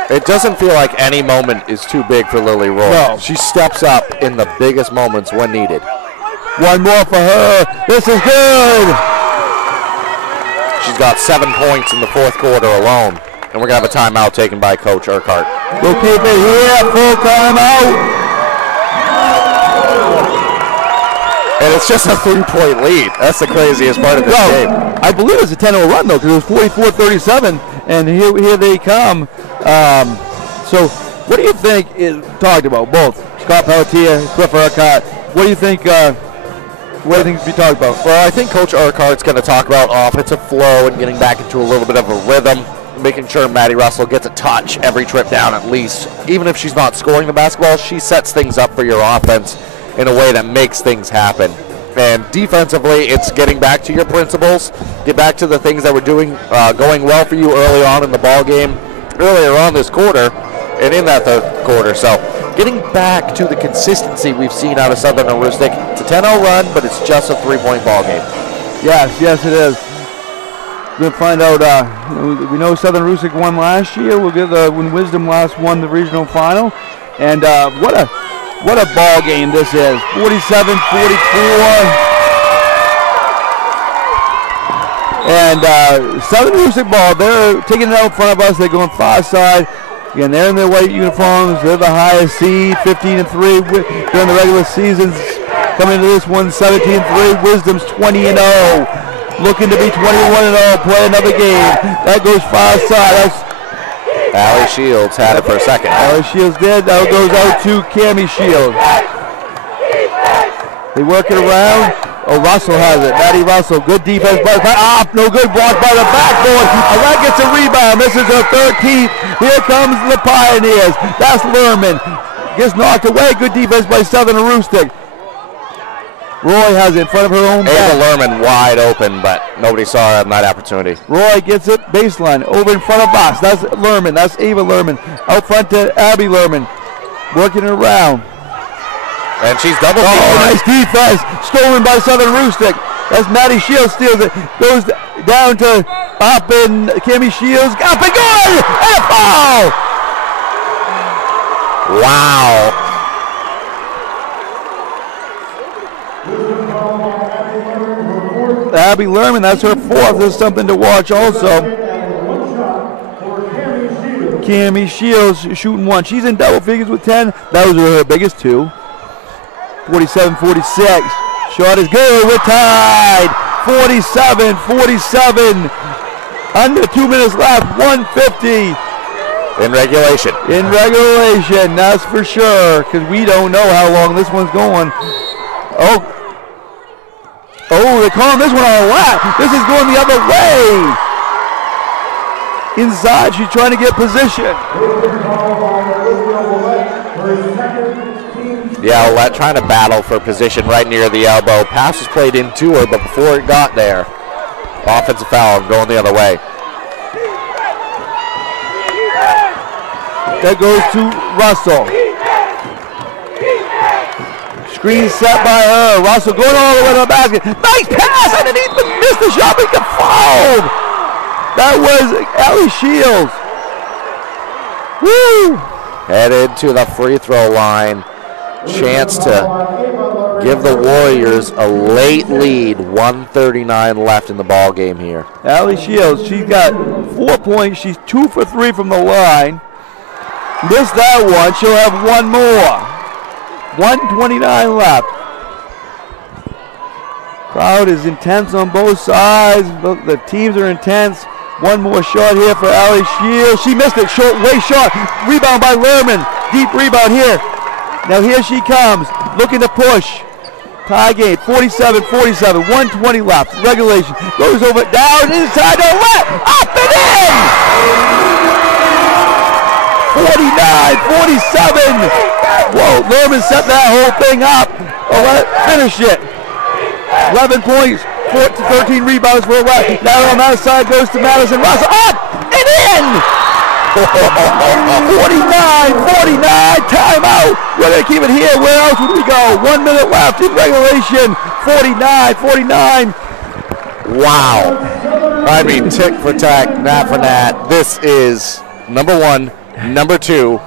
It doesn't feel like any moment is too big for Lily Roy. No. She steps up in the biggest moments when needed. One more for her. This is good. She's got 7 points in the fourth quarter alone. And we're going to have a timeout taken by Coach Urquhart. We'll keep it here. Full timeout. And it's just a 3-point lead. That's the craziest part of this game. I believe it's a 10-0 run, though, because it was 44-37, and here they come. So what do you think is talked about, both Scott Pelletier, Cliff Urquhart? What do you think What do you think to be talked about? Well, I think Coach Urquhart's going to talk about offensive flow and getting back into a little bit of a rhythm, making sure Maddie Russell gets a touch every trip down at least. Even if she's not scoring the basketball, she sets things up for your offense in a way that makes things happen. And defensively, it's getting back to your principles, get back to the things that were going well for you early on in the ball game, earlier on this quarter, and in that third quarter. So getting back to the consistency we've seen out of Southern Aroostook. It's a 10-0 run, but it's just a 3-point ball game. Yes, it is. We're going to find out. We know Southern Aroostook won last year. We'll get when Wisdom last won the regional final. And what a ball game this is. 47-44. And Southern Aroostook ball, they're taking it out in front of us. They're going far side. Again, they're in their white uniforms. They're the highest seed, 15-3 during the regular seasons. Coming into this one, 17-3. Wisdom's 20-0. Looking to be 21-0. Play another game. That goes far side. That's Allie Shields had it for a second. Allie Shields did. That goes out to Cammie Shields. They work it around. Oh, Russell has it. Maddie Russell. Good defense by the back. No good block by the backboard. That gets a rebound. This is her 13th. Here comes the Pioneers. That's Lerman. Gets knocked away. Good defense by Southern Aroostook. Roy has it in front of her own back. Ava Lerman wide open, but nobody saw her in that opportunity. Roy gets it baseline over in front of us. That's Lerman. That's Ava Lerman. Out front to Abby Lerman. Working it around. And she's double teamed. Oh, nice defense. Stolen by Southern Aroostook. That's Maddie Shields steals it. Goes down to up in Cammie Shields. Up and good! And a foul! Wow. Abby Lerman, that's her fourth. There's something to watch also. Cammie Shields shooting one. She's in double figures with 10. That was her biggest two. 47-46. Shot is good. We're tied. 47-47. Under 2 minutes left. 150. In regulation. In regulation, that's for sure, because we don't know how long this one's going. Oh, they're calling this one on a lap. This is going the other way. Inside, she's trying to get position. Yeah, Olet trying to battle for position right near the elbow. Pass was played into her, but before it got there, offensive foul going the other way. That goes to Russell. Screen set by her. Russell going all the way to the basket. Nice pass underneath, but missed the shot. Make the foul. That was Allie Shields. Woo! Headed to the free throw line. Chance to give the Warriors a late lead. 1:39 left in the ball game here. Allie Shields, she's got 4 points. She's 2 for 3 from the line. Missed that one. She'll have one more. 1:29 left. Crowd is intense on both sides. The teams are intense. One more shot here for Allie Shields. She missed it. Way short. Rebound by Lerman. Deep rebound here. Now here she comes. Looking to push. Tie game. 47-47. 1:20 left. Regulation. Goes over. Down. Inside. To left. Up and in. 49-47. Whoa, Lerman set that whole thing up. Finish it. 11 points, 13 rebounds for Olet. Now on that side goes to Madison Russell. Up and in! timeout. We're going to keep it here. Where else would we go? 1 minute left in regulation. 49. Wow. I mean, tick for tack, nat for nat. This is number one, number two,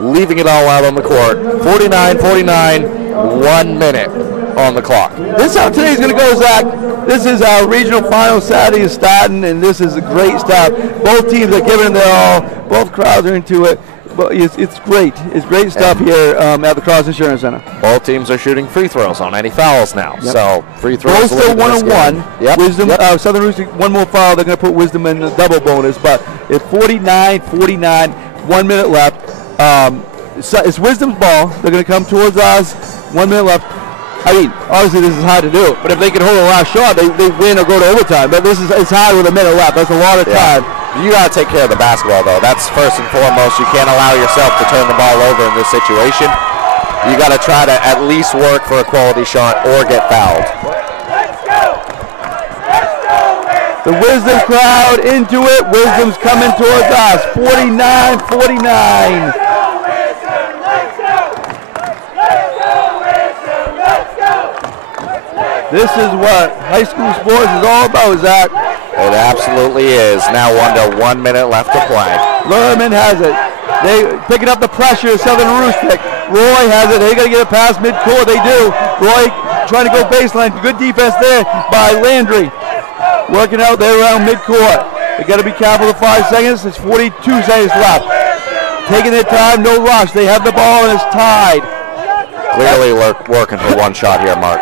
leaving it all out on the court. 49-49, 1 minute on the clock. This is how today's going to go, Zach. This is our regional final. Saturday is starting, and this is a great start. Both teams are giving it their all. Both crowds are into it. But it's great. It's great stuff here at the Cross Insurance Center. Both teams are shooting free throws on any fouls now. Yep. So free throws. Both still 1-on-1. Yep. Wisdom, Southern Aroostook, one more foul. They're going to put Wisdom in the double bonus. But it's 49-49, 1 minute left. So it's Wisdom's ball. They're going to come towards us. 1 minute left. I mean, obviously this is hard to do, but if they can hold the last shot, they win or go to overtime. But it's hard with a minute left. That's a lot of time. You got to take care of the basketball, though. That's first and foremost. You can't allow yourself to turn the ball over in this situation. You got to try to at least work for a quality shot or get fouled. The Wisdom crowd into it. Wisdom's coming towards us. 49-49. This is what high school sports is all about, Zach. It absolutely is. Now under 1 minute left to play. Lerman has it. They picking up the pressure of Southern Aroostook. Roy has it. They got to get it past midcourt. They do. Roy trying to go baseline. Good defense there by Landry. Working out there around midcourt. They got to be careful of 5 seconds. It's 42 seconds left. Taking their time, no rush. They have the ball and it's tied. Clearly working for one shot here, Mark.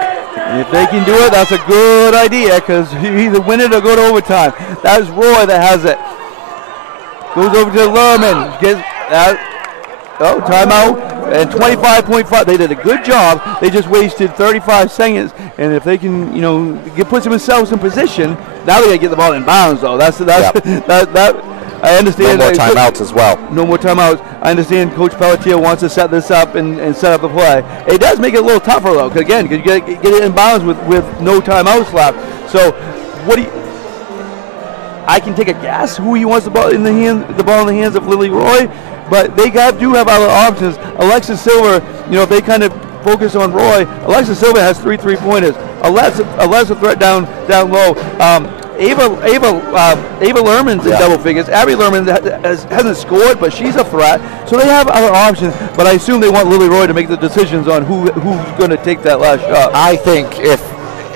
If they can do it, that's a good idea because you either win it or go to overtime. That is Roy that has it. Goes over to Lerman. Gets that. Oh, timeout. And 25.5. They did a good job. They just wasted 35 seconds. And if they can, put themselves in position, now they got to get the ball in bounds, though. That's I understand. No more timeouts as well. No more timeouts. I understand Coach Pelletier wants to set this up and set up the play. It does make it a little tougher, though, because you get it in bounds with no timeouts left. So, I can take a guess who he wants the ball in the hands of Lily Roy, but they do have other options. Alexis Silver, if they kind of focus on Roy, Alexis Silver has 3 3-pointers. A lesser threat down low. Ava Lerman's in double figures. Abby Lerman hasn't scored, but she's a threat. So they have other options, but I assume they want Lily Roy to make the decisions on who's going to take that last shot. I think if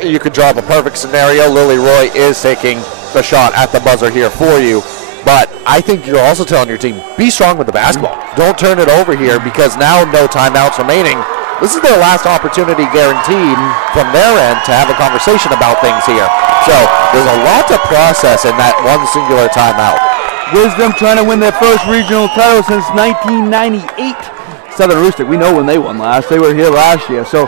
you could draw up a perfect scenario, Lily Roy is taking the shot at the buzzer here for you. But I think you're also telling your team, be strong with the basketball. Don't turn it over here because now no timeouts remaining. This is their last opportunity guaranteed from their end to have a conversation about things here. So there's a lot to process in that one singular timeout. Wisdom trying to win their first regional title since 1998. Southern Aroostook, we know when they won last. They were here last year. So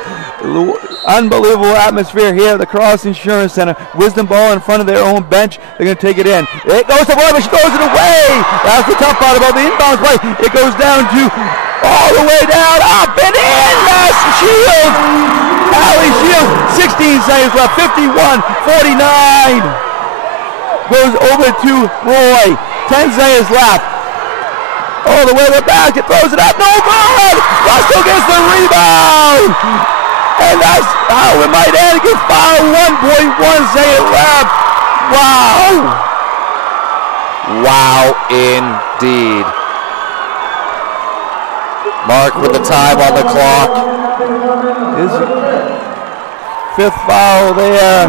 unbelievable atmosphere here at the Cross Insurance Center. Wisdom ball in front of their own bench. They're going to take it in. It goes to Roy, but she throws it away. That's the tough part about the inbounds play. It goes down to all the way down, up and in. Yes, Shields. Allie Shields, 16 seconds left, 51-49. Goes over to Roy, 10 seconds left. All the way to the basket, throws it up, no good! Russell gets the rebound! And that's how it might end. It gets fouled, 1.1 second left. Wow! Wow, indeed. Mark with the time on the clock. His 5th foul there.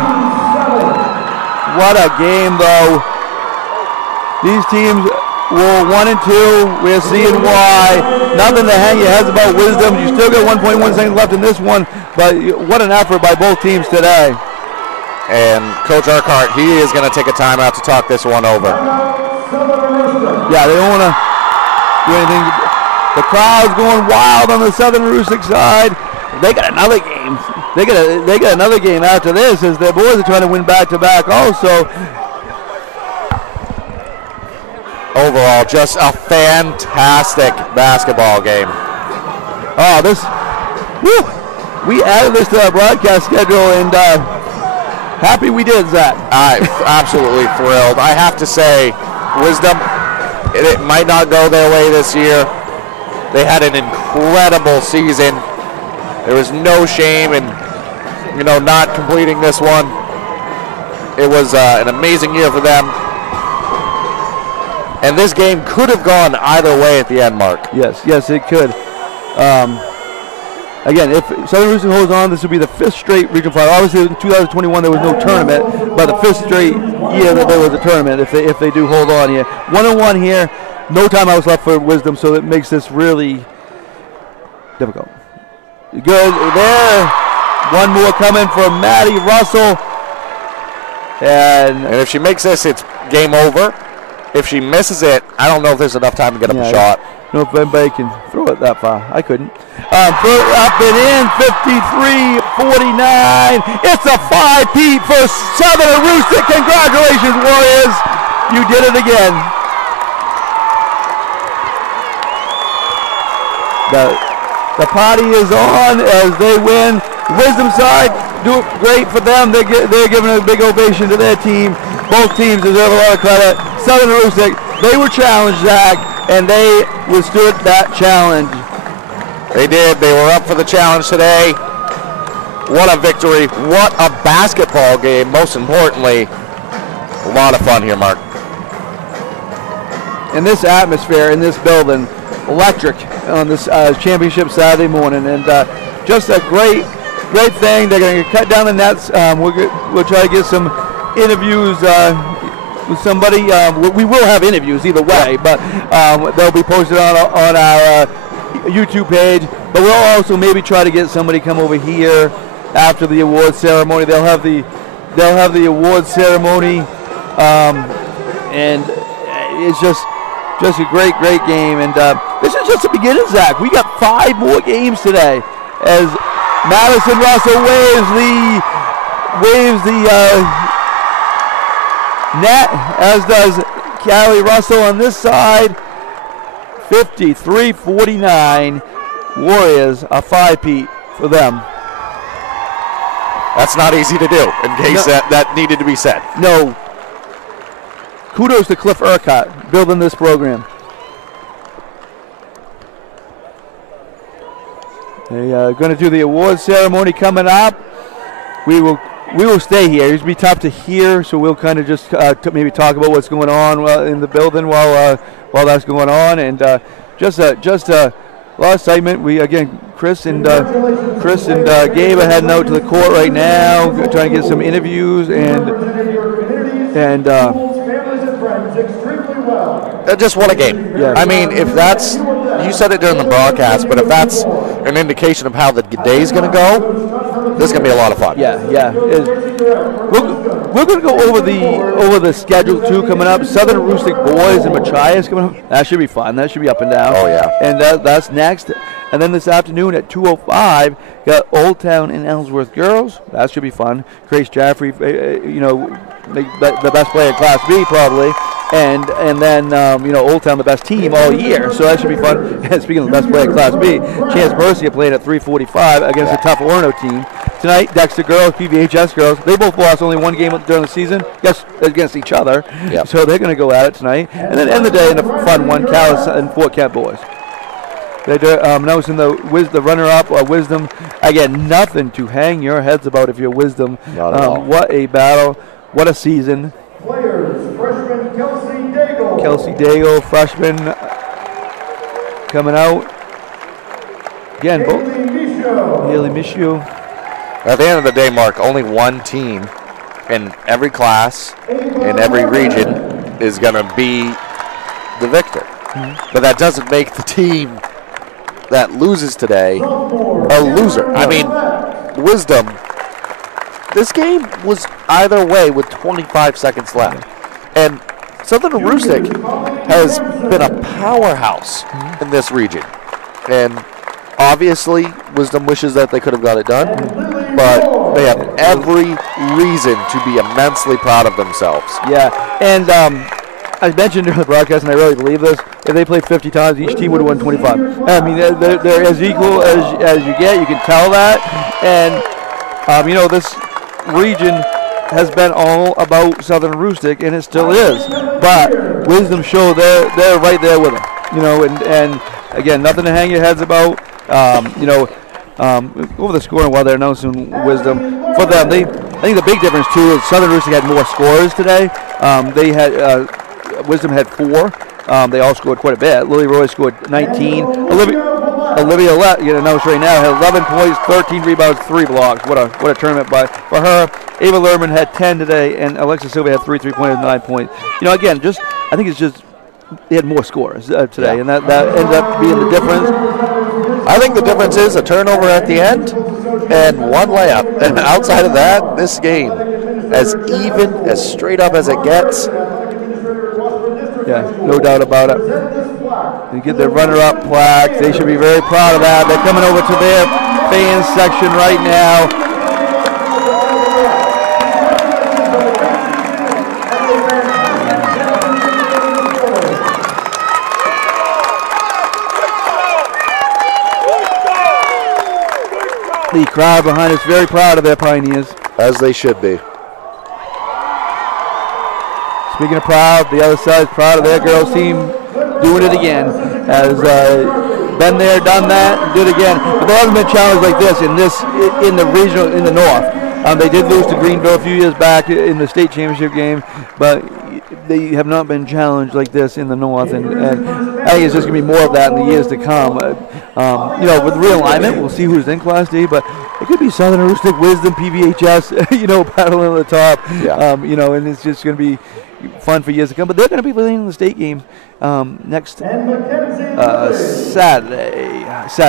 What a game, though. These teams were 1 and 2. We're seeing why. Nothing to hang your heads about Wisdom. You still got 1.1 seconds left in this one, but what an effort by both teams today. And Coach Urquhart, he is going to take a timeout to talk this one over. Yeah, they don't want to do anything. The crowd's going wild on the Southern Aroostook side. They got another game. They got another game after this as their boys are trying to win back-to-back also. Overall, just a fantastic basketball game. Oh, we added this to our broadcast schedule, and happy we did, Zach. I'm absolutely thrilled. I have to say, Wisdom, it might not go their way this year. They had an incredible season. There was no shame in, not completing this one. It was an amazing year for them. And this game could have gone either way at the end, Mark. Yes, it could. Again, if Southern Aroostook holds on, this will be the 5th straight regional final. Obviously, in 2021 there was no tournament, but the 5th straight year that there was a tournament. If they do hold on here, 1-1 here, no timeouts left for Wisdom, so that makes this really difficult. Good there. One more coming from Maddie Russell, and if she makes this, it's game over. If she misses it, I don't know if there's enough time to get up a shot. No, if anybody can throw it that far. I couldn't. Throw it up and in, 53-49. It's a 5-peat for Southern Aroostook. Congratulations, Warriors. You did it again. The party is on as they win. Wisdom side, do it great for them. They're giving a big ovation to their team. Both teams deserve a lot of credit. Southern Aroostook, they were challenged, Zach, and they withstood that challenge. They did. They were up for the challenge today. What a victory. What a basketball game. Most importantly, a lot of fun here, Mark. And this atmosphere in this building, electric on this championship Saturday morning. And just a great thing. They're going to cut down the nets. We'll try to get some interviews with somebody. We will have interviews either way, but they'll be posted on our YouTube page. But we'll also maybe try to get somebody come over here after the awards ceremony. They'll have the awards ceremony, and it's just a great game. And this is just the beginning, Zach. We got 5 more games today as Madison Russell waves the net, as does Callie Russell on this side. 53-49. Warriors, a 5-peat for them. That's not easy to do, in case that needed to be said. No. Kudos to Cliff Urquhart building this program. They are going to do the awards ceremony coming up. We will stay here. It's be tough to hear, so we'll kind of just maybe talk about what's going on in the building while that's going on, and just a lot of excitement. Chris and Gabe are heading out to the court right now, trying to get some interviews and just what a game. Yeah. I mean, if that's, you said it during the broadcast, but if that's an indication of how the day's going to go, this is going to be a lot of fun. Yeah. We're going to go over the schedule too coming up. Southern Aroostook boys and Machias coming up. That should be fun. That should be up and down. Oh yeah. And that's next. And then this afternoon at 2:05, got Old Town and Ellsworth girls. That should be fun. Grace Jaffrey, the best player in Class B probably, and then Old Town the best team all year. So that should be fun. And speaking of the best player in Class B, Chance Mercier playing at 3:45 against a tough Orono team. Tonight, Dexter girls, PVHS girls, they both lost only one game during the season, against each other. Yep. So they're going to go at it tonight. And then end the day in a fun one, Callis and Fort Kent boys. Noticing the runner-up, Wisdom. Again, nothing to hang your heads about if you're Wisdom. Not at all. What a battle. What a season. Players, freshman Kelsey Daigle. Kelsey Daigle, freshman, coming out. Again, Haley Michaud. At the end of the day, Mark, only one team in every class, in every region, is going to be the victor. Mm-hmm. But that doesn't make the team that loses today a loser. I mean, Wisdom, this game was either way with 25 seconds left. And Southern Aroostook has been a powerhouse in this region. And obviously, Wisdom wishes that they could have got it done, but they have every reason to be immensely proud of themselves. Yeah, and I mentioned during the broadcast, and I really believe this, if they played 50 times, each team would have won 25. I mean, they're as equal as you get. You can tell that. And, this region has been all about Southern Aroostook, and it still is. But Wisdom show they're right there with them, you know, and again, nothing to hang your heads about. You know, over the scoring while they're announcing Wisdom for them. I think the big difference too is Southern Aroostook had more scorers today. They had Wisdom had 4. They all scored quite a bit. Lily Roy scored 19. Olivia knows right now, had 11 points, 13 rebounds, 3 blocks. What a tournament for her. Ava Lerman had 10 today, and Alexa Silva had 3 3-pointers, 9 points. You know, again, I think it's just they had more scorers today, and that ends up being the difference. I think the difference is a turnover at the end and 1 layup. And outside of that, this game, as even, as straight up as it gets. Yeah, no doubt about it. They get their runner-up plaque. They should be very proud of that. They're coming over to their fans section right now. The crowd behind us very proud of their Pioneers. As they should be. Speaking of proud, the other side's proud of their girls team doing it again. Has been there, done that, and did it again. But there hasn't been challenges like this in the regional, in the north. They did lose to Greenville a few years back in the state championship game, but they have not been challenged like this in the north. And I think it's just going to be more of that in the years to come. You know, with realignment, we'll see who's in Class D, but it could be Southern Aroostook, Wisdom, PVHS, you know, battling at the top. Yeah. You know, and it's just going to be fun for years to come. But they're going to be playing in the state game next Saturday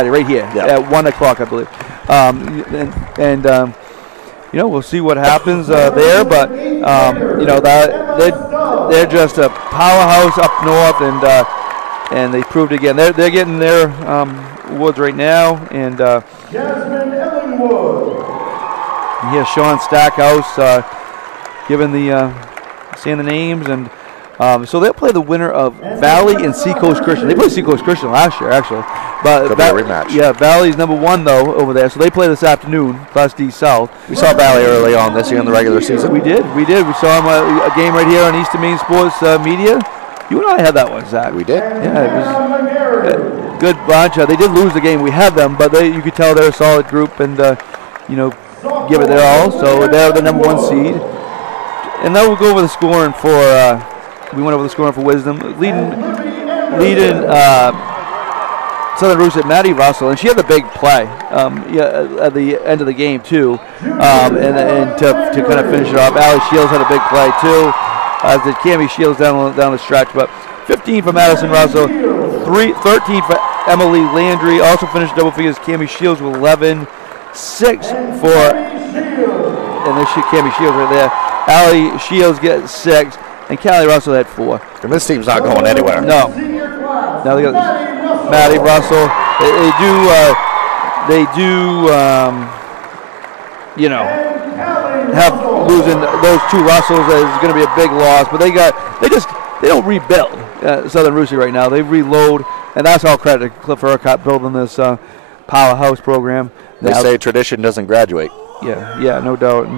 right here at 1 o'clock, I believe. You know, we'll see what happens there. But you know, that they're just a powerhouse up north, and they proved again. They're getting their awards right now, and Jasmine Ellenwood. here's Sean Stackhouse giving saying the names, and so they'll play the winner of Valley and Seacoast Christian. They played Seacoast Christian last year, actually. But it'll be a rematch. Yeah, Valley's number 1 though over there, so they play this afternoon, Class D South. We saw Valley early on this year in the regular season. We did. We saw them a game right here on Eastern Maine Sports Media. You and I had that one, Zach. We did. Yeah, it was a good bunch. They did lose the game. We had them, but you could tell they're a solid group, and you know, give it their all. So they're the number 1 seed. And now we'll go over the scoring for. We went over the scoring for Wisdom, leading Southern Aroostook, Maddie Russell, and she had the big play at the end of the game too, and to kind of finish it off. Allie Shields had a big play too, as did Cammie Shields down the stretch. But 15 for Madison Russell, 13 for Emily Landry, also finished double figures. Cammie Shields with 11, 6 for, and there's Cammie Shields right there. Allie Shields gets 6, and Callie Russell had 4. And this team's not going anywhere. No. Now they got Maddie Russell. They do, you know, have losing those 2 Russells is going to be a big loss. But they don't rebuild Southern Aroostook right now. They reload, and that's all credit to Cliff Urquhart building this powerhouse program. They say tradition doesn't graduate. Yeah, no doubt.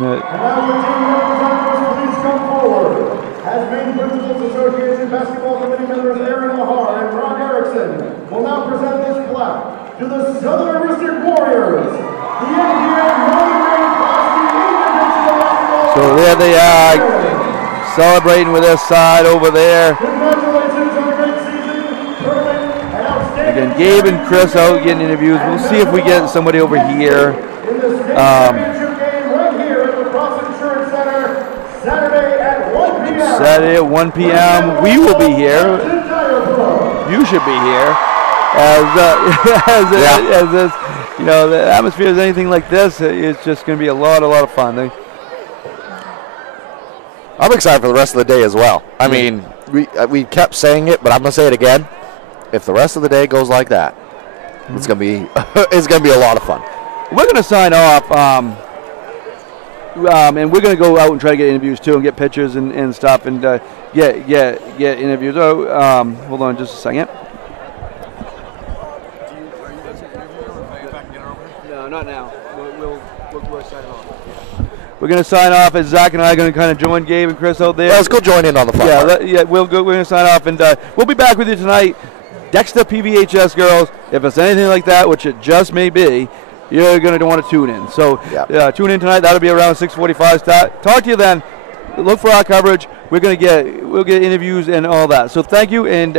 To the Southern Aroostook Warriors, the NPA Northern Maine Class D individual basketball. So there they are, celebrating with their side over there. Congratulations on a great season, tournament, and outstanding. Again, Gabe and Chris out getting interviews. We'll see if we get somebody over here. In the state championship game right here at the Cross Insurance Center, Saturday at 1 p.m. Saturday at 1 p.m. We will be here. You should be here. As this, you know, the atmosphere is anything like this, it's just going to be a lot of fun. I'm excited for the rest of the day as well. I mean, we kept saying it, but I'm going to say it again. If the rest of the day goes like that, it's going to be a lot of fun. We're going to sign off, and we're going to go out and try to get interviews too, and get pictures and stuff, and get interviews. Oh, hold on just a second. No, not now. We're signing off. We're going to sign off as Zach and I are going to kind of join Gabe and Chris out there. Let's go join in on the fun part. We're going to sign off, and we'll be back with you tonight. Dexter PVHS girls, if it's anything like that, which it just may be, you're going to want to tune in. So tune in tonight. That'll be around 6:45 start. Talk to you then. Look for our coverage. We'll get interviews and all that. So thank you, and